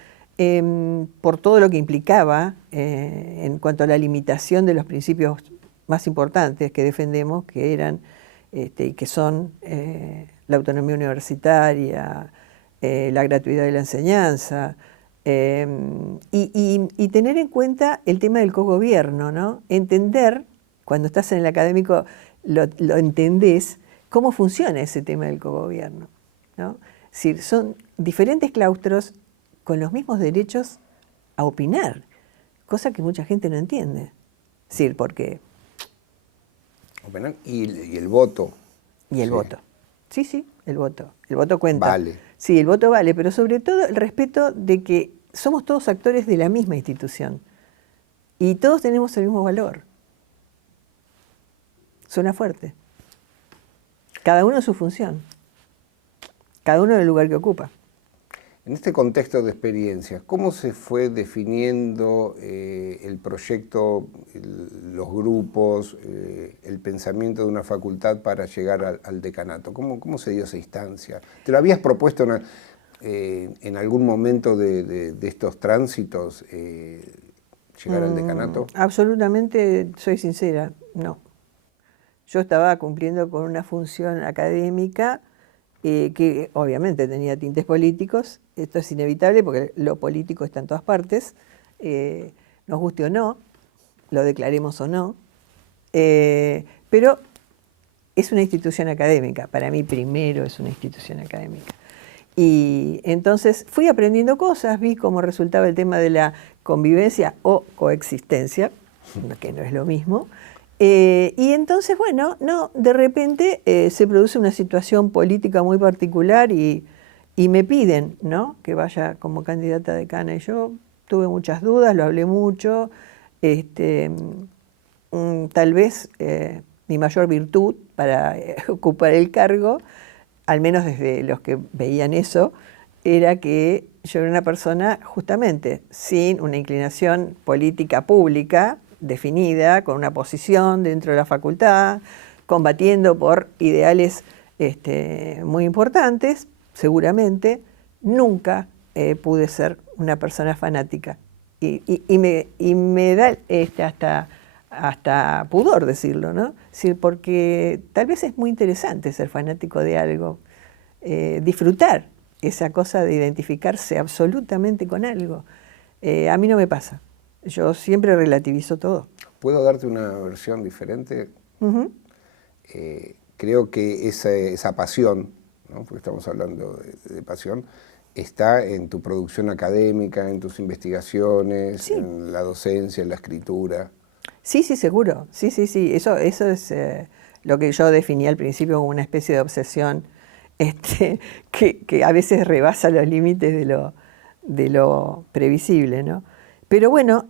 por todo lo que implicaba en cuanto a la limitación de los principios más importantes que defendemos, que eran y que son la autonomía universitaria, la gratuidad de la enseñanza, y tener en cuenta el tema del cogobierno, ¿no? Entender, cuando estás en el académico, lo entendés, cómo funciona ese tema del cogobierno, ¿no? Es decir, son diferentes claustros con los mismos derechos a opinar, cosa que mucha gente no entiende. Es decir, porque... Bueno, y el voto. Y el voto. Sí, sí, el voto. El voto cuenta. Vale. Sí, el voto vale, pero sobre todo el respeto de que somos todos actores de la misma institución y todos tenemos el mismo valor. Suena fuerte. Cada uno en su función, cada uno en el lugar que ocupa. En este contexto de experiencias, ¿cómo se fue definiendo el proyecto, los grupos, el pensamiento de una facultad para llegar al decanato? ¿Cómo se dio esa instancia? ¿Te lo habías propuesto en algún momento de estos tránsitos, llegar al decanato? Absolutamente, soy sincera, no. Yo estaba cumpliendo con una función académica que obviamente tenía tintes políticos. Esto es inevitable porque lo político está en todas partes, nos guste o no, lo declaremos o no, pero es una institución académica. Para mí primero es una institución académica. Y entonces fui aprendiendo cosas, vi cómo resultaba el tema de la convivencia o coexistencia, que no es lo mismo. Y entonces, bueno, no, de repente se produce una situación política muy particular y me piden, ¿no?, que vaya como candidata a decana. Y yo tuve muchas dudas, lo hablé mucho. Tal vez mi mayor virtud para ocupar el cargo, al menos desde los que veían eso, era que yo era una persona justamente sin una inclinación política pública definida, con una posición dentro de la facultad, combatiendo por ideales muy importantes. Seguramente nunca pude ser una persona fanática y me da hasta pudor decirlo, ¿no? Es decir, porque tal vez es muy interesante ser fanático de algo, disfrutar esa cosa de identificarse absolutamente con algo. A mí no me pasa. Yo siempre relativizo todo. ¿Puedo darte una versión diferente? Creo que esa pasión, ¿no?, porque estamos hablando de pasión, está en tu producción académica, en tus investigaciones, sí, en la docencia, en la escritura. Sí, sí, seguro. Sí, sí, sí. Eso es lo que yo definí al principio como una especie de obsesión que a veces rebasa los límites de lo previsible, ¿no? Pero bueno,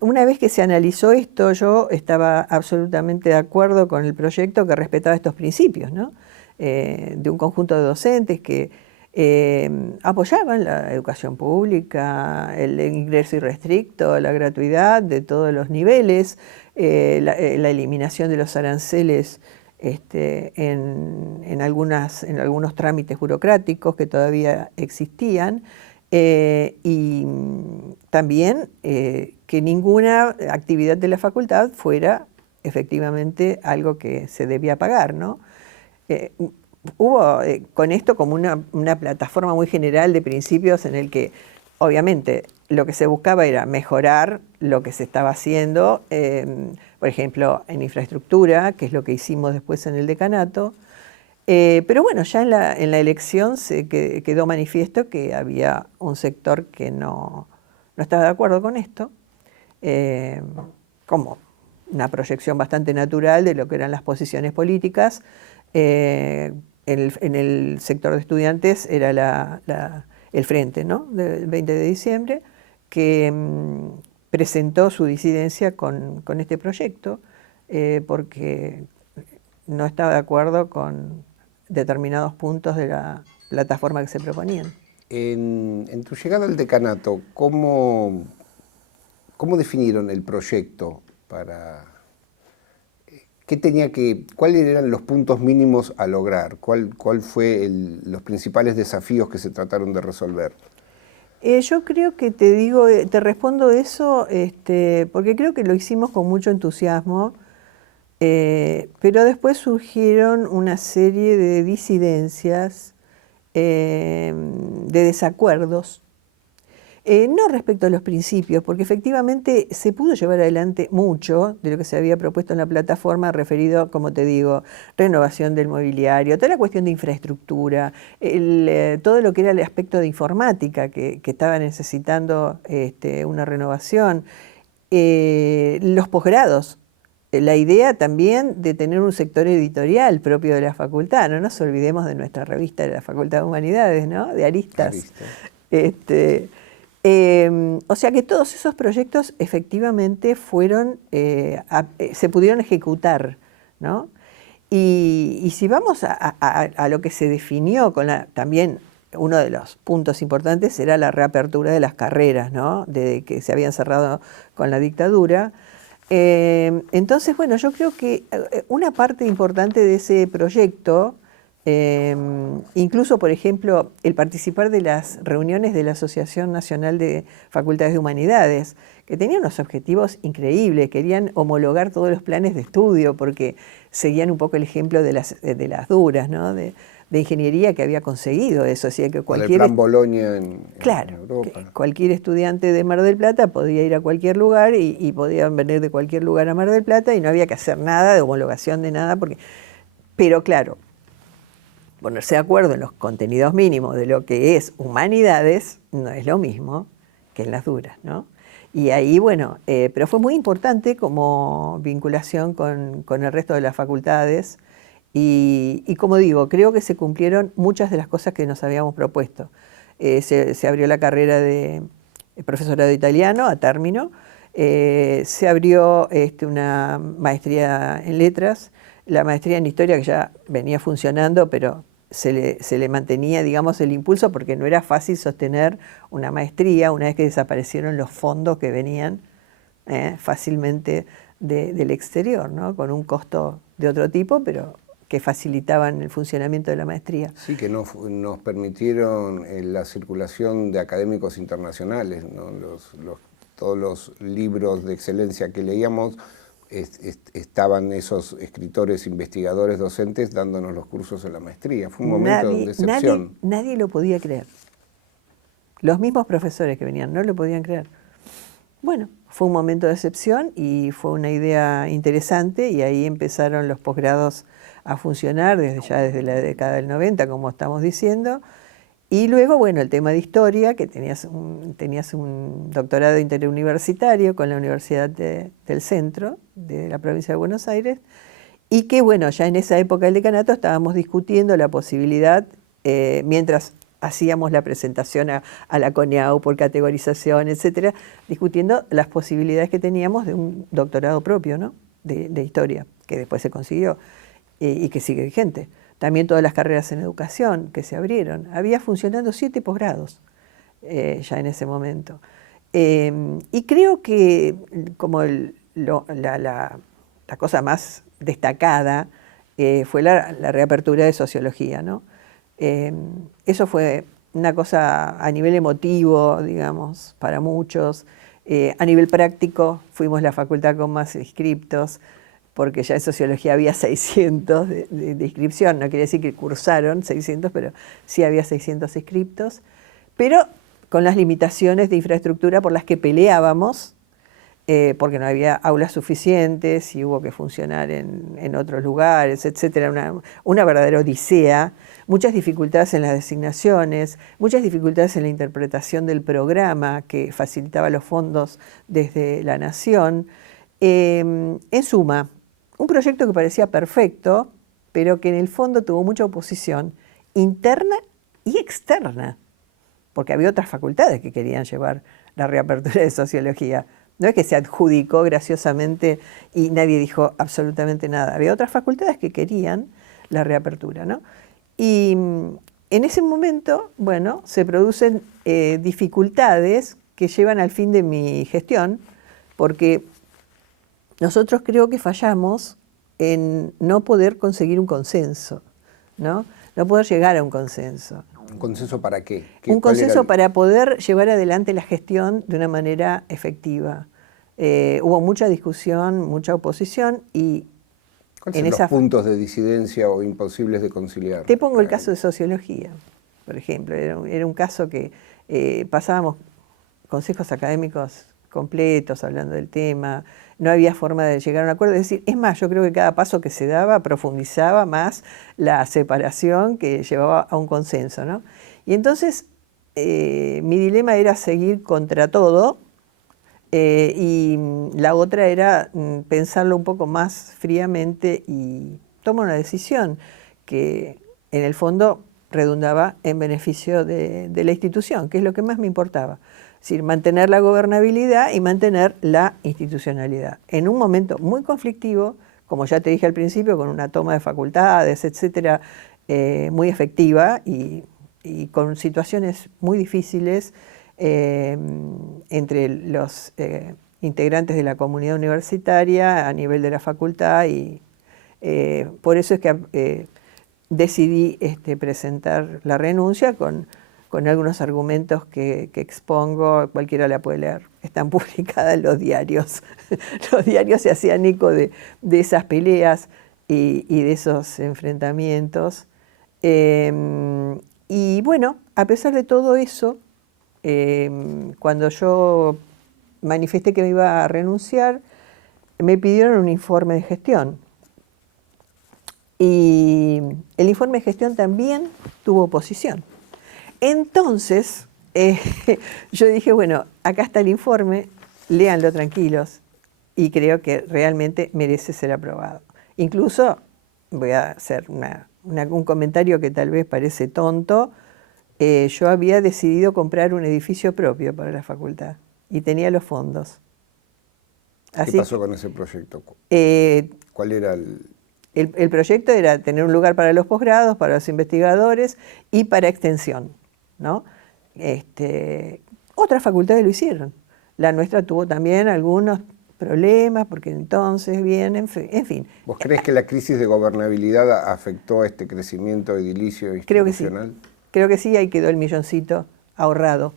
una vez que se analizó esto, yo estaba absolutamente de acuerdo con el proyecto que respetaba estos principios, ¿no? De un conjunto de docentes que apoyaban la educación pública, el ingreso irrestricto, la gratuidad de todos los niveles, la eliminación de los aranceles en algunos trámites burocráticos que todavía existían, y también que ninguna actividad de la facultad fuera efectivamente algo que se debía pagar, ¿no? Hubo con esto como una plataforma muy general de principios en el que obviamente lo que se buscaba era mejorar lo que se estaba haciendo, por ejemplo en infraestructura, que es lo que hicimos después en el decanato. Pero bueno, ya en la elección se quedó manifiesto que había un sector que no estaba de acuerdo con esto, como una proyección bastante natural de lo que eran las posiciones políticas. En el sector de estudiantes era el Frente, ¿no?, del 20 de diciembre, que presentó su disidencia con este proyecto, porque no estaba de acuerdo con determinados puntos de la plataforma que se proponían. En tu llegada al decanato, ¿cómo definieron el proyecto? ¿Cuáles eran los puntos mínimos a lograr? ¿Cuál fue los principales desafíos que se trataron de resolver? Yo creo que te respondo eso porque creo que lo hicimos con mucho entusiasmo. Pero después surgieron una serie de disidencias, de desacuerdos, no respecto a los principios, porque efectivamente se pudo llevar adelante mucho de lo que se había propuesto en la plataforma referido, como te digo, renovación del mobiliario, toda la cuestión de infraestructura, todo lo que era el aspecto de informática que estaba necesitando una renovación. los posgrados. La idea también de tener un sector editorial propio de la facultad. No nos olvidemos de nuestra revista de la Facultad de Humanidades, ¿no? De Aristas. O sea que todos esos proyectos efectivamente fueron, se pudieron ejecutar, ¿no? Y si vamos a lo que se definió con también uno de los puntos importantes era la reapertura de las carreras, ¿no? De que se habían cerrado con la dictadura. Entonces, bueno, yo creo que una parte importante de ese proyecto, incluso, por ejemplo, el participar de las reuniones de la Asociación Nacional de Facultades de Humanidades, que tenía unos objetivos increíbles, querían homologar todos los planes de estudio, porque seguían un poco el ejemplo de las duras, ¿no? De ingeniería que había conseguido eso. Así que cualquier, el plan Bolonia en Europa. Que cualquier estudiante de Mar del Plata podía ir a cualquier lugar y podían venir de cualquier lugar a Mar del Plata y no había que hacer nada de homologación de nada. Pero claro, ponerse de acuerdo en los contenidos mínimos de lo que es humanidades no es lo mismo que en las duras, ¿no? Y ahí, bueno, pero fue muy importante como vinculación con el resto de las facultades. Y como digo, creo que se cumplieron muchas de las cosas que nos habíamos propuesto. Se abrió la carrera de profesorado italiano a término, se abrió una maestría en letras, la maestría en historia que ya venía funcionando, pero se le mantenía, digamos, el impulso porque no era fácil sostener una maestría una vez que desaparecieron los fondos que venían fácilmente del exterior, ¿no? Con un costo de otro tipo, pero que facilitaban el funcionamiento de la maestría. Sí, que nos permitieron la circulación de académicos internacionales, ¿no? Todos los libros de excelencia que leíamos, estaban esos escritores, investigadores, docentes dándonos los cursos en la maestría. Fue un momento de excepción. Nadie lo podía creer. Los mismos profesores que venían no lo podían creer. Bueno, fue un momento de excepción y fue una idea interesante y ahí empezaron los posgrados a funcionar desde la década del 90, como estamos diciendo. Y luego, bueno, el tema de historia, que tenías un doctorado interuniversitario con la Universidad del Centro, de la provincia de Buenos Aires, y que, bueno, ya en esa época del decanato estábamos discutiendo la posibilidad, mientras hacíamos la presentación a la CONEAU por categorización, etcétera, discutiendo las posibilidades que teníamos de un doctorado propio, ¿no? de historia, que después se consiguió y que sigue vigente. También todas las carreras en educación que se abrieron. Había funcionando 7 posgrados ya en ese momento. Y creo que como la cosa más destacada fue la reapertura de sociología, ¿no? Eso fue una cosa a nivel emotivo, digamos, para muchos. A nivel práctico, fuimos la facultad con más inscriptos, porque ya en sociología había 600 de inscripción, no quiere decir que cursaron 600, pero sí había 600 inscriptos, pero con las limitaciones de infraestructura por las que peleábamos, porque no había aulas suficientes y hubo que funcionar en otros lugares, etcétera, una verdadera odisea, muchas dificultades en las designaciones, muchas dificultades en la interpretación del programa que facilitaba los fondos desde la Nación. En suma, un proyecto que parecía perfecto, pero que en el fondo tuvo mucha oposición interna y externa, porque había otras facultades que querían llevar la reapertura de sociología. No es que se adjudicó graciosamente y nadie dijo absolutamente nada. Había otras facultades que querían la reapertura, ¿no? Y en ese momento, bueno, se producen dificultades que llevan al fin de mi gestión, porque nosotros creo que fallamos en no poder conseguir un consenso, ¿no? No poder llegar a un consenso. ¿Un consenso para qué? Un consenso para poder llevar adelante la gestión de una manera efectiva. Hubo mucha discusión, mucha oposición y ¿cuáles son los puntos de disidencia o imposibles de conciliar? Te pongo el caso de sociología, por ejemplo. Era un caso que pasábamos consejos académicos completos hablando del tema, no había forma de llegar a un acuerdo. Es decir, es más, yo creo que cada paso que se daba profundizaba más la separación que llevaba a un consenso, ¿no? Y entonces mi dilema era seguir contra todo, Y la otra era pensarlo un poco más fríamente y tomar una decisión que en el fondo redundaba en beneficio de la institución, que es lo que más me importaba. Es decir, mantener la gobernabilidad y mantener la institucionalidad. En un momento muy conflictivo, como ya te dije al principio, con una toma de facultades, etcétera, muy efectiva y con situaciones muy difíciles entre los integrantes de la comunidad universitaria a nivel de la facultad, y por eso es que decidí presentar la renuncia con algunos argumentos que expongo, cualquiera la puede leer, están publicadas en los diarios. Los diarios se hacían eco de esas peleas y de esos enfrentamientos. Y bueno, a pesar de todo eso, cuando yo manifesté que me iba a renunciar, me pidieron un informe de gestión. Y el informe de gestión también tuvo oposición. Entonces, yo dije, bueno, acá está el informe, léanlo tranquilos, y creo que realmente merece ser aprobado. Incluso, voy a hacer un comentario que tal vez parece tonto, yo había decidido comprar un edificio propio para la facultad y tenía los fondos. ¿Qué pasó con ese proyecto? ¿Cuál era el proyecto era tener un lugar para los posgrados, para los investigadores y para extensión, ¿no? Otras facultades lo hicieron. La nuestra tuvo también algunos problemas, porque entonces bien, en fin. ¿Vos crees que la crisis de gobernabilidad afectó este crecimiento edilicio institucional? Creo que sí, ahí quedó el milloncito ahorrado.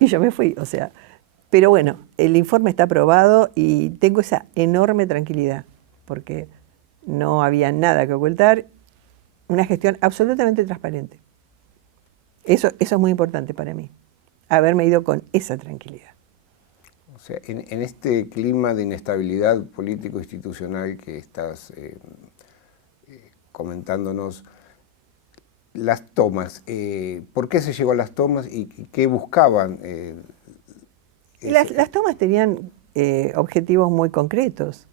Y yo me fui, o sea. Pero bueno, el informe está aprobado y tengo esa enorme tranquilidad, porque no había nada que ocultar, una gestión absolutamente transparente. Eso es muy importante para mí, haberme ido con esa tranquilidad. O sea, en este clima de inestabilidad político-institucional que estás comentándonos, las tomas, ¿por qué se llegó a las tomas y qué buscaban? Las tomas tenían objetivos muy concretos.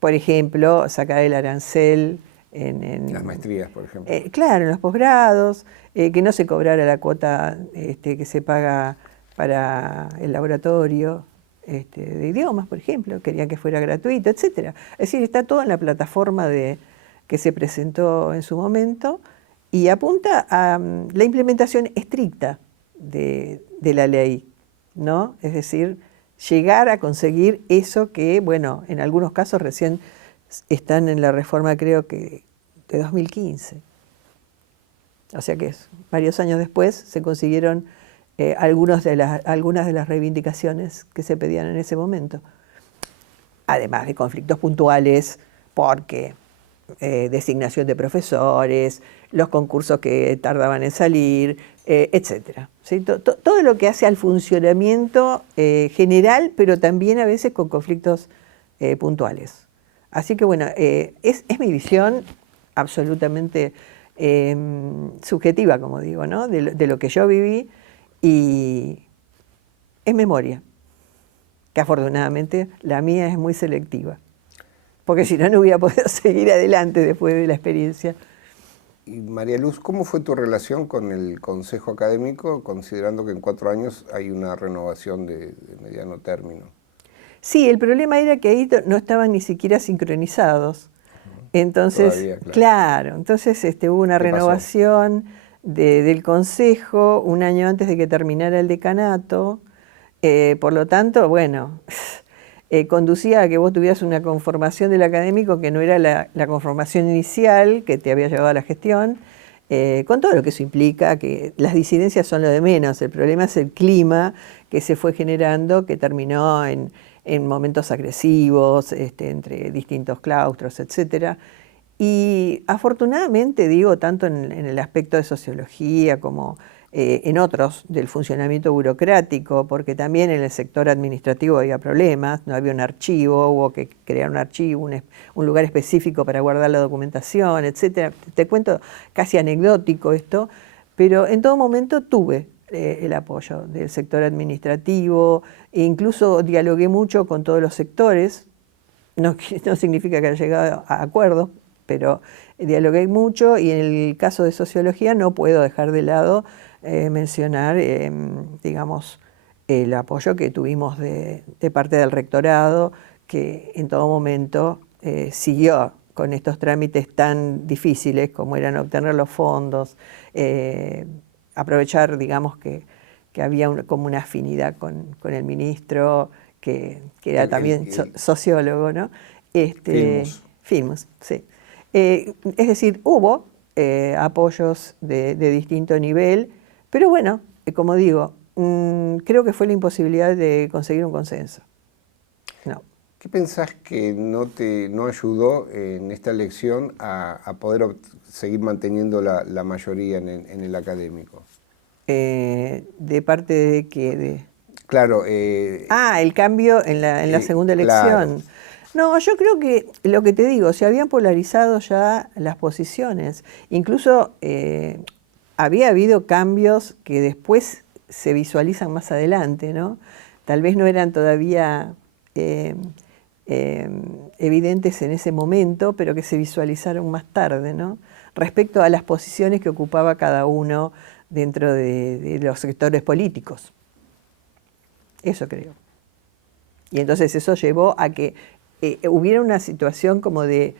Por ejemplo, sacar el arancel en las maestrías, por ejemplo. Claro, en los posgrados, que no se cobrara la cuota que se paga para el laboratorio de idiomas, por ejemplo, querían que fuera gratuito, etc. Es decir, está todo en la plataforma que se presentó en su momento y apunta a la implementación estricta de la ley, ¿no? Es decir, llegar a conseguir eso que, bueno, en algunos casos recién están en la reforma, creo que de 2015. O sea que varios años después se consiguieron algunas de las reivindicaciones que se pedían en ese momento. Además de conflictos puntuales, porque designación de profesores, los concursos que tardaban en salir, etc. ¿Sí? Todo lo que hace al funcionamiento general, pero también a veces con conflictos puntuales. Así que bueno, es mi visión absolutamente subjetiva, como digo, ¿no? de lo que yo viví, y es memoria, que afortunadamente la mía es muy selectiva, porque si no, no hubiera podido seguir adelante después de la experiencia. Y María Luz, ¿cómo fue tu relación con el Consejo Académico, considerando que en 4 años hay una renovación de mediano término? Sí, el problema era que ahí no estaban ni siquiera sincronizados. Entonces, todavía, claro, entonces hubo una renovación del Consejo un año antes de que terminara el decanato. Por lo tanto, bueno, conducía a que vos tuvieras una conformación del académico que no era la conformación inicial que te había llevado a la gestión, con todo lo que eso implica, que las disidencias son lo de menos. El problema es el clima que se fue generando, que terminó en momentos agresivos, entre distintos claustros, etc. Y afortunadamente, digo, tanto en el aspecto de sociología como en otros del funcionamiento burocrático, porque también en el sector administrativo había problemas, no había un archivo, hubo que crear un archivo, un lugar específico para guardar la documentación, etc. Te cuento casi anecdótico esto, pero en todo momento tuve el apoyo del sector administrativo, e incluso dialogué mucho con todos los sectores, no significa que haya llegado a acuerdos, pero dialogué mucho, y en el caso de sociología no puedo dejar de lado mencionar, digamos, el apoyo que tuvimos de parte del rectorado, que en todo momento siguió con estos trámites tan difíciles como eran obtener los fondos, aprovechar, digamos, que había como una afinidad con el ministro, que era también sociólogo, ¿no? Filmus, sí. Es decir, hubo apoyos de distinto nivel, pero bueno, como digo, creo que fue la imposibilidad de conseguir un consenso. No. ¿Qué pensás que no ayudó en esta elección a poder seguir manteniendo la mayoría en el académico? ¿De parte de qué? Claro. El cambio en la segunda elección. Claro. No, yo creo que lo que te digo, se habían polarizado ya las posiciones. Incluso había habido cambios que después se visualizan más adelante, ¿no? Tal vez no eran todavía evidentes en ese momento, pero que se visualizaron más tarde, ¿no? Respecto a las posiciones que ocupaba cada uno dentro de los sectores políticos. Eso creo. Y entonces eso llevó a que hubiera una situación como de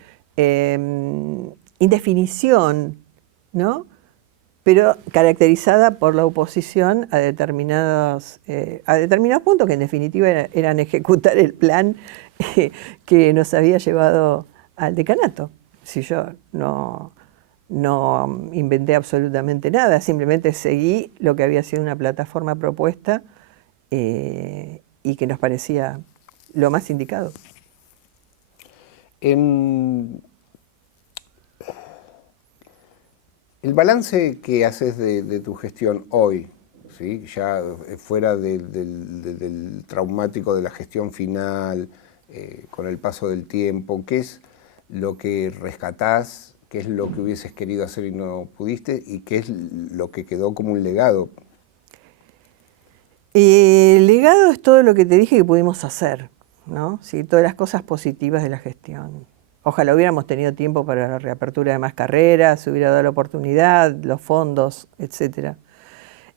indefinición, ¿no? Pero caracterizada por la oposición a determinados puntos que en definitiva eran ejecutar el plan que nos había llevado al decanato. Si yo no inventé absolutamente nada, simplemente seguí lo que había sido una plataforma propuesta y que nos parecía lo más indicado. El balance que haces de tu gestión hoy, ¿sí? Ya fuera del traumático de la gestión final, con el paso del tiempo, ¿qué es lo que rescatás? ¿Qué es lo que hubieses querido hacer y no pudiste? ¿Y qué es lo que quedó como un legado? El legado es todo lo que te dije que pudimos hacer, ¿no? Sí, todas las cosas positivas de la gestión. Ojalá hubiéramos tenido tiempo para la reapertura de más carreras, se hubiera dado la oportunidad, los fondos, etc.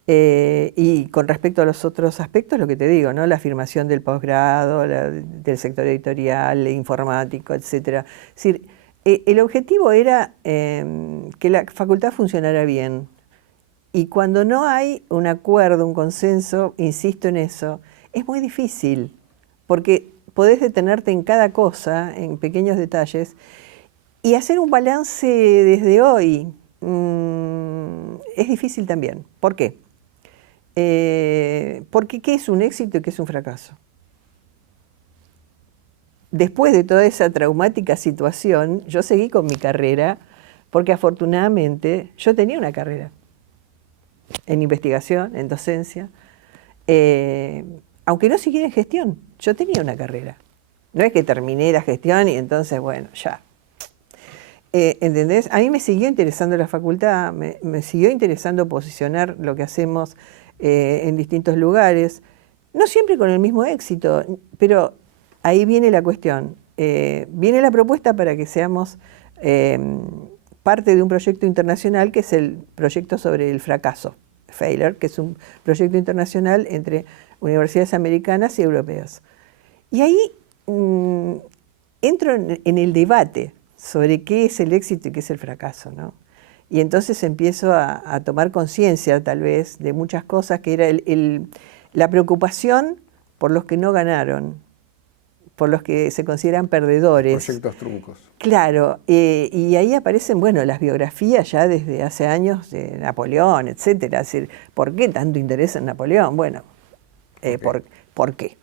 Y con respecto a los otros aspectos, lo que te digo, ¿no? La afirmación del posgrado, del sector editorial, informático, etc. Es decir, el objetivo era que la facultad funcionara bien. Y cuando no hay un acuerdo, un consenso, insisto en eso, es muy difícil, porque podés detenerte en cada cosa, en pequeños detalles, y hacer un balance desde hoy es difícil también. ¿Por qué? Porque ¿qué es un éxito y qué es un fracaso? Después de toda esa traumática situación, yo seguí con mi carrera, porque afortunadamente yo tenía una carrera en investigación, en docencia, aunque no siguiera en gestión, yo tenía una carrera. No es que terminé la gestión y entonces, bueno, ya. ¿Entendés? A mí me siguió interesando la facultad, me siguió interesando posicionar lo que hacemos en distintos lugares, no siempre con el mismo éxito, pero ahí viene la cuestión. Viene la propuesta para que seamos parte de un proyecto internacional que es el proyecto sobre el fracaso, Failure, que es un proyecto internacional entre universidades americanas y europeas. Y ahí entro en el debate sobre qué es el éxito y qué es el fracaso, ¿no? Y entonces empiezo a tomar conciencia, tal vez, de muchas cosas, que era la preocupación por los que no ganaron, por los que se consideran perdedores. Proyectos truncos. Claro, y ahí aparecen, bueno, las biografías ya desde hace años de Napoleón, etcétera. Es decir, ¿por qué tanto interés en Napoleón? Bueno, ¿por qué?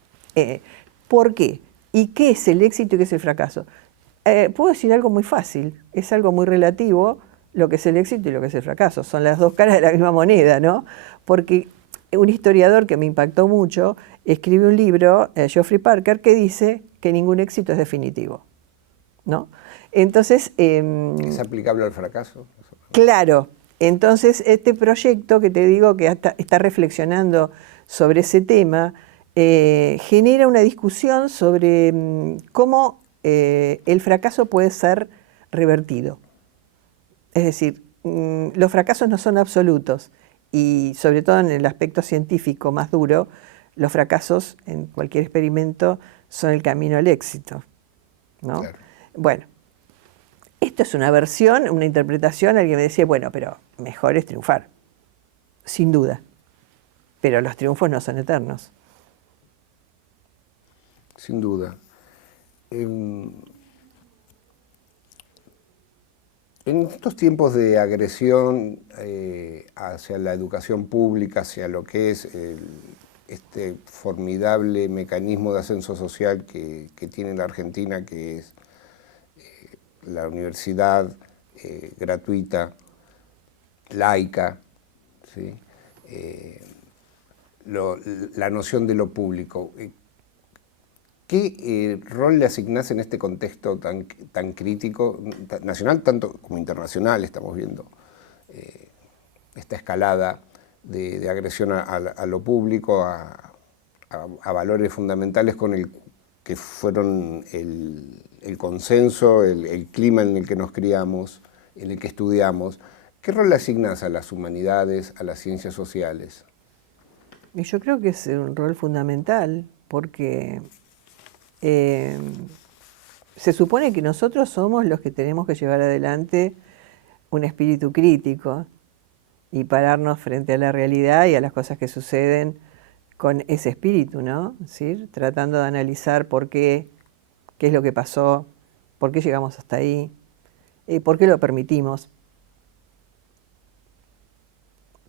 ¿Por qué? ¿Y qué es el éxito y qué es el fracaso? Puedo decir algo muy fácil, es algo muy relativo lo que es el éxito y lo que es el fracaso. Son las dos caras de la misma moneda, ¿no? Porque un historiador que me impactó mucho escribe un libro, Geoffrey Parker, que dice que ningún éxito es definitivo, ¿no? Entonces... ¿Es aplicable al fracaso? Claro, Entonces, este proyecto que te digo que está reflexionando sobre ese tema, genera una discusión sobre cómo el fracaso puede ser revertido. Es decir, los fracasos no son absolutos y sobre todo en el aspecto científico más duro, los fracasos en cualquier experimento son el camino al éxito, ¿no? Claro. Bueno, esto es una versión, una interpretación. Alguien me decía, bueno, pero mejor es triunfar, sin duda, pero los triunfos no son eternos. Sin duda. En estos tiempos de agresión hacia la educación pública, hacia lo que es este formidable mecanismo de ascenso social que tiene la Argentina, que es la universidad gratuita, laica, ¿sí? La noción de lo público. ¿Qué rol le asignás en este contexto tan crítico, nacional tanto como internacional? Estamos viendo esta escalada de agresión a lo público, a valores fundamentales con el que fueron el consenso, el clima en el que nos criamos, en el que estudiamos. ¿Qué rol le asignás a las humanidades, a las ciencias sociales? Y yo creo que es un rol fundamental porque se supone que nosotros somos los que tenemos que llevar adelante un espíritu crítico y pararnos frente a la realidad y a las cosas que suceden con ese espíritu, ¿no? ¿Sí? Tratando de analizar qué es lo que pasó, por qué llegamos hasta ahí, por qué lo permitimos.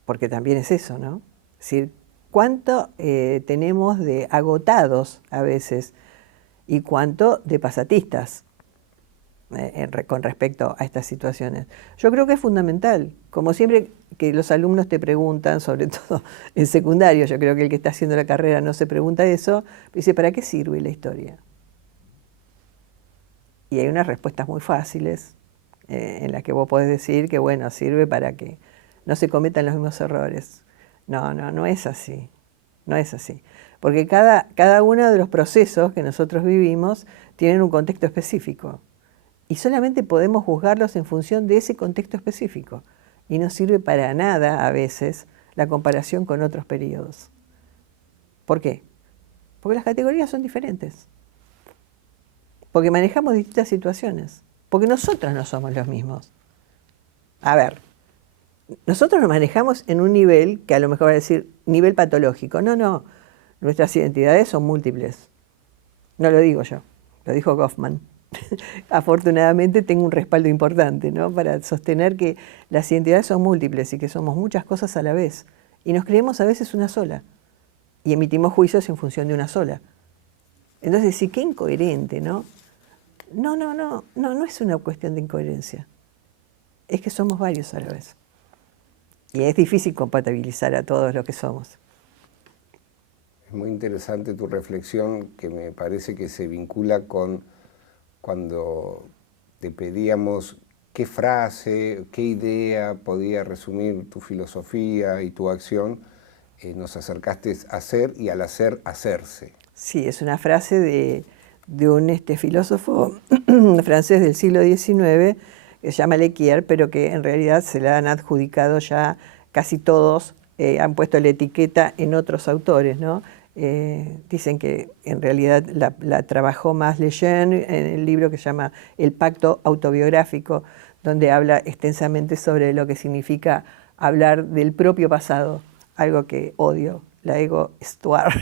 Porque también es eso, ¿no? Es decir, cuánto tenemos de agotados a veces y cuánto de pasatistas con respecto a estas situaciones. Yo creo que es fundamental, como siempre que los alumnos te preguntan, sobre todo en secundario, yo creo que el que está haciendo la carrera no se pregunta eso, dice, ¿para qué sirve la historia? Y hay unas respuestas muy fáciles en las que vos podés decir que, bueno, sirve para que no se cometan los mismos errores. No es así, no es así. Porque cada uno de los procesos que nosotros vivimos tienen un contexto específico. Y solamente podemos juzgarlos en función de ese contexto específico. Y no sirve para nada, a veces, la comparación con otros periodos. ¿Por qué? Porque las categorías son diferentes. Porque manejamos distintas situaciones. Porque nosotros no somos los mismos. A ver, nosotros nos manejamos en un nivel que a lo mejor va a decir nivel patológico. No. Nuestras identidades son múltiples. No lo digo yo, lo dijo Goffman. Afortunadamente tengo un respaldo importante, ¿no? Para sostener que las identidades son múltiples y que somos muchas cosas a la vez. Y nos creemos a veces una sola. Y emitimos juicios en función de una sola. Entonces, sí, qué incoherente, ¿no? No es una cuestión de incoherencia. Es que somos varios a la vez. Y es difícil compatibilizar a todos lo que somos. Es muy interesante tu reflexión, que me parece que se vincula con cuando te pedíamos qué frase, qué idea podía resumir tu filosofía y tu acción, nos acercaste a hacer y al hacer, hacerse. Sí, es una frase de un filósofo francés del siglo XIX, que se llama Lequier, pero que en realidad se la han adjudicado ya casi todos, han puesto la etiqueta en otros autores, ¿no? Dicen que en realidad la trabajó más Lejeune en el libro que se llama El Pacto Autobiográfico, donde habla extensamente sobre lo que significa hablar del propio pasado, algo que odio, la ego histoire.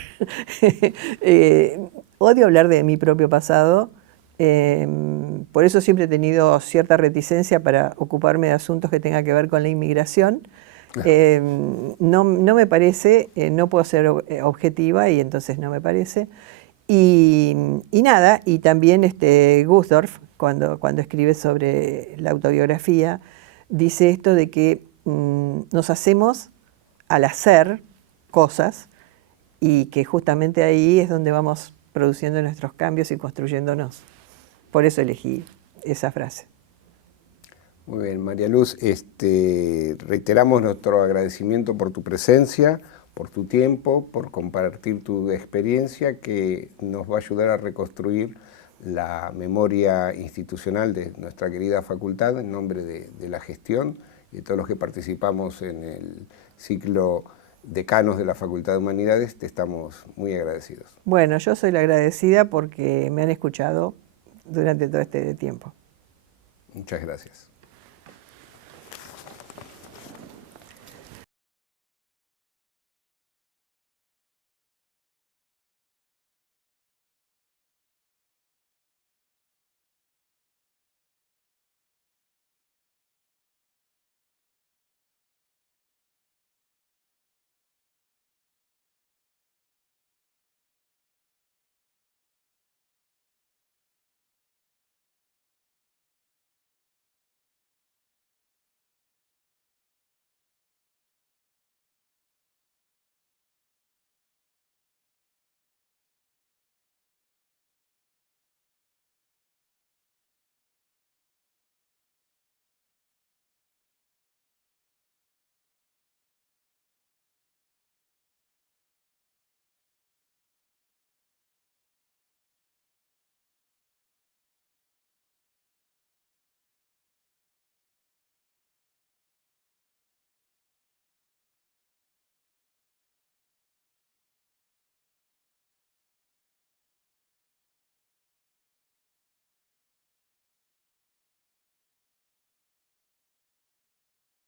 Odio hablar de mi propio pasado, por eso siempre he tenido cierta reticencia para ocuparme de asuntos que tengan que ver con la inmigración. No me parece, no puedo ser objetiva y entonces no me parece. Y nada, y también Gusdorf, cuando escribe sobre la autobiografía, dice esto de que nos hacemos al hacer cosas y que justamente ahí es donde vamos produciendo nuestros cambios y construyéndonos. Por eso elegí esa frase. Muy bien, María Luz, reiteramos nuestro agradecimiento por tu presencia, por tu tiempo, por compartir tu experiencia que nos va a ayudar a reconstruir la memoria institucional de nuestra querida facultad en nombre de la gestión y de todos los que participamos en el ciclo Decanos de la Facultad de Humanidades. Te estamos muy agradecidos. Bueno, yo soy la agradecida porque me han escuchado durante todo este tiempo. Muchas gracias.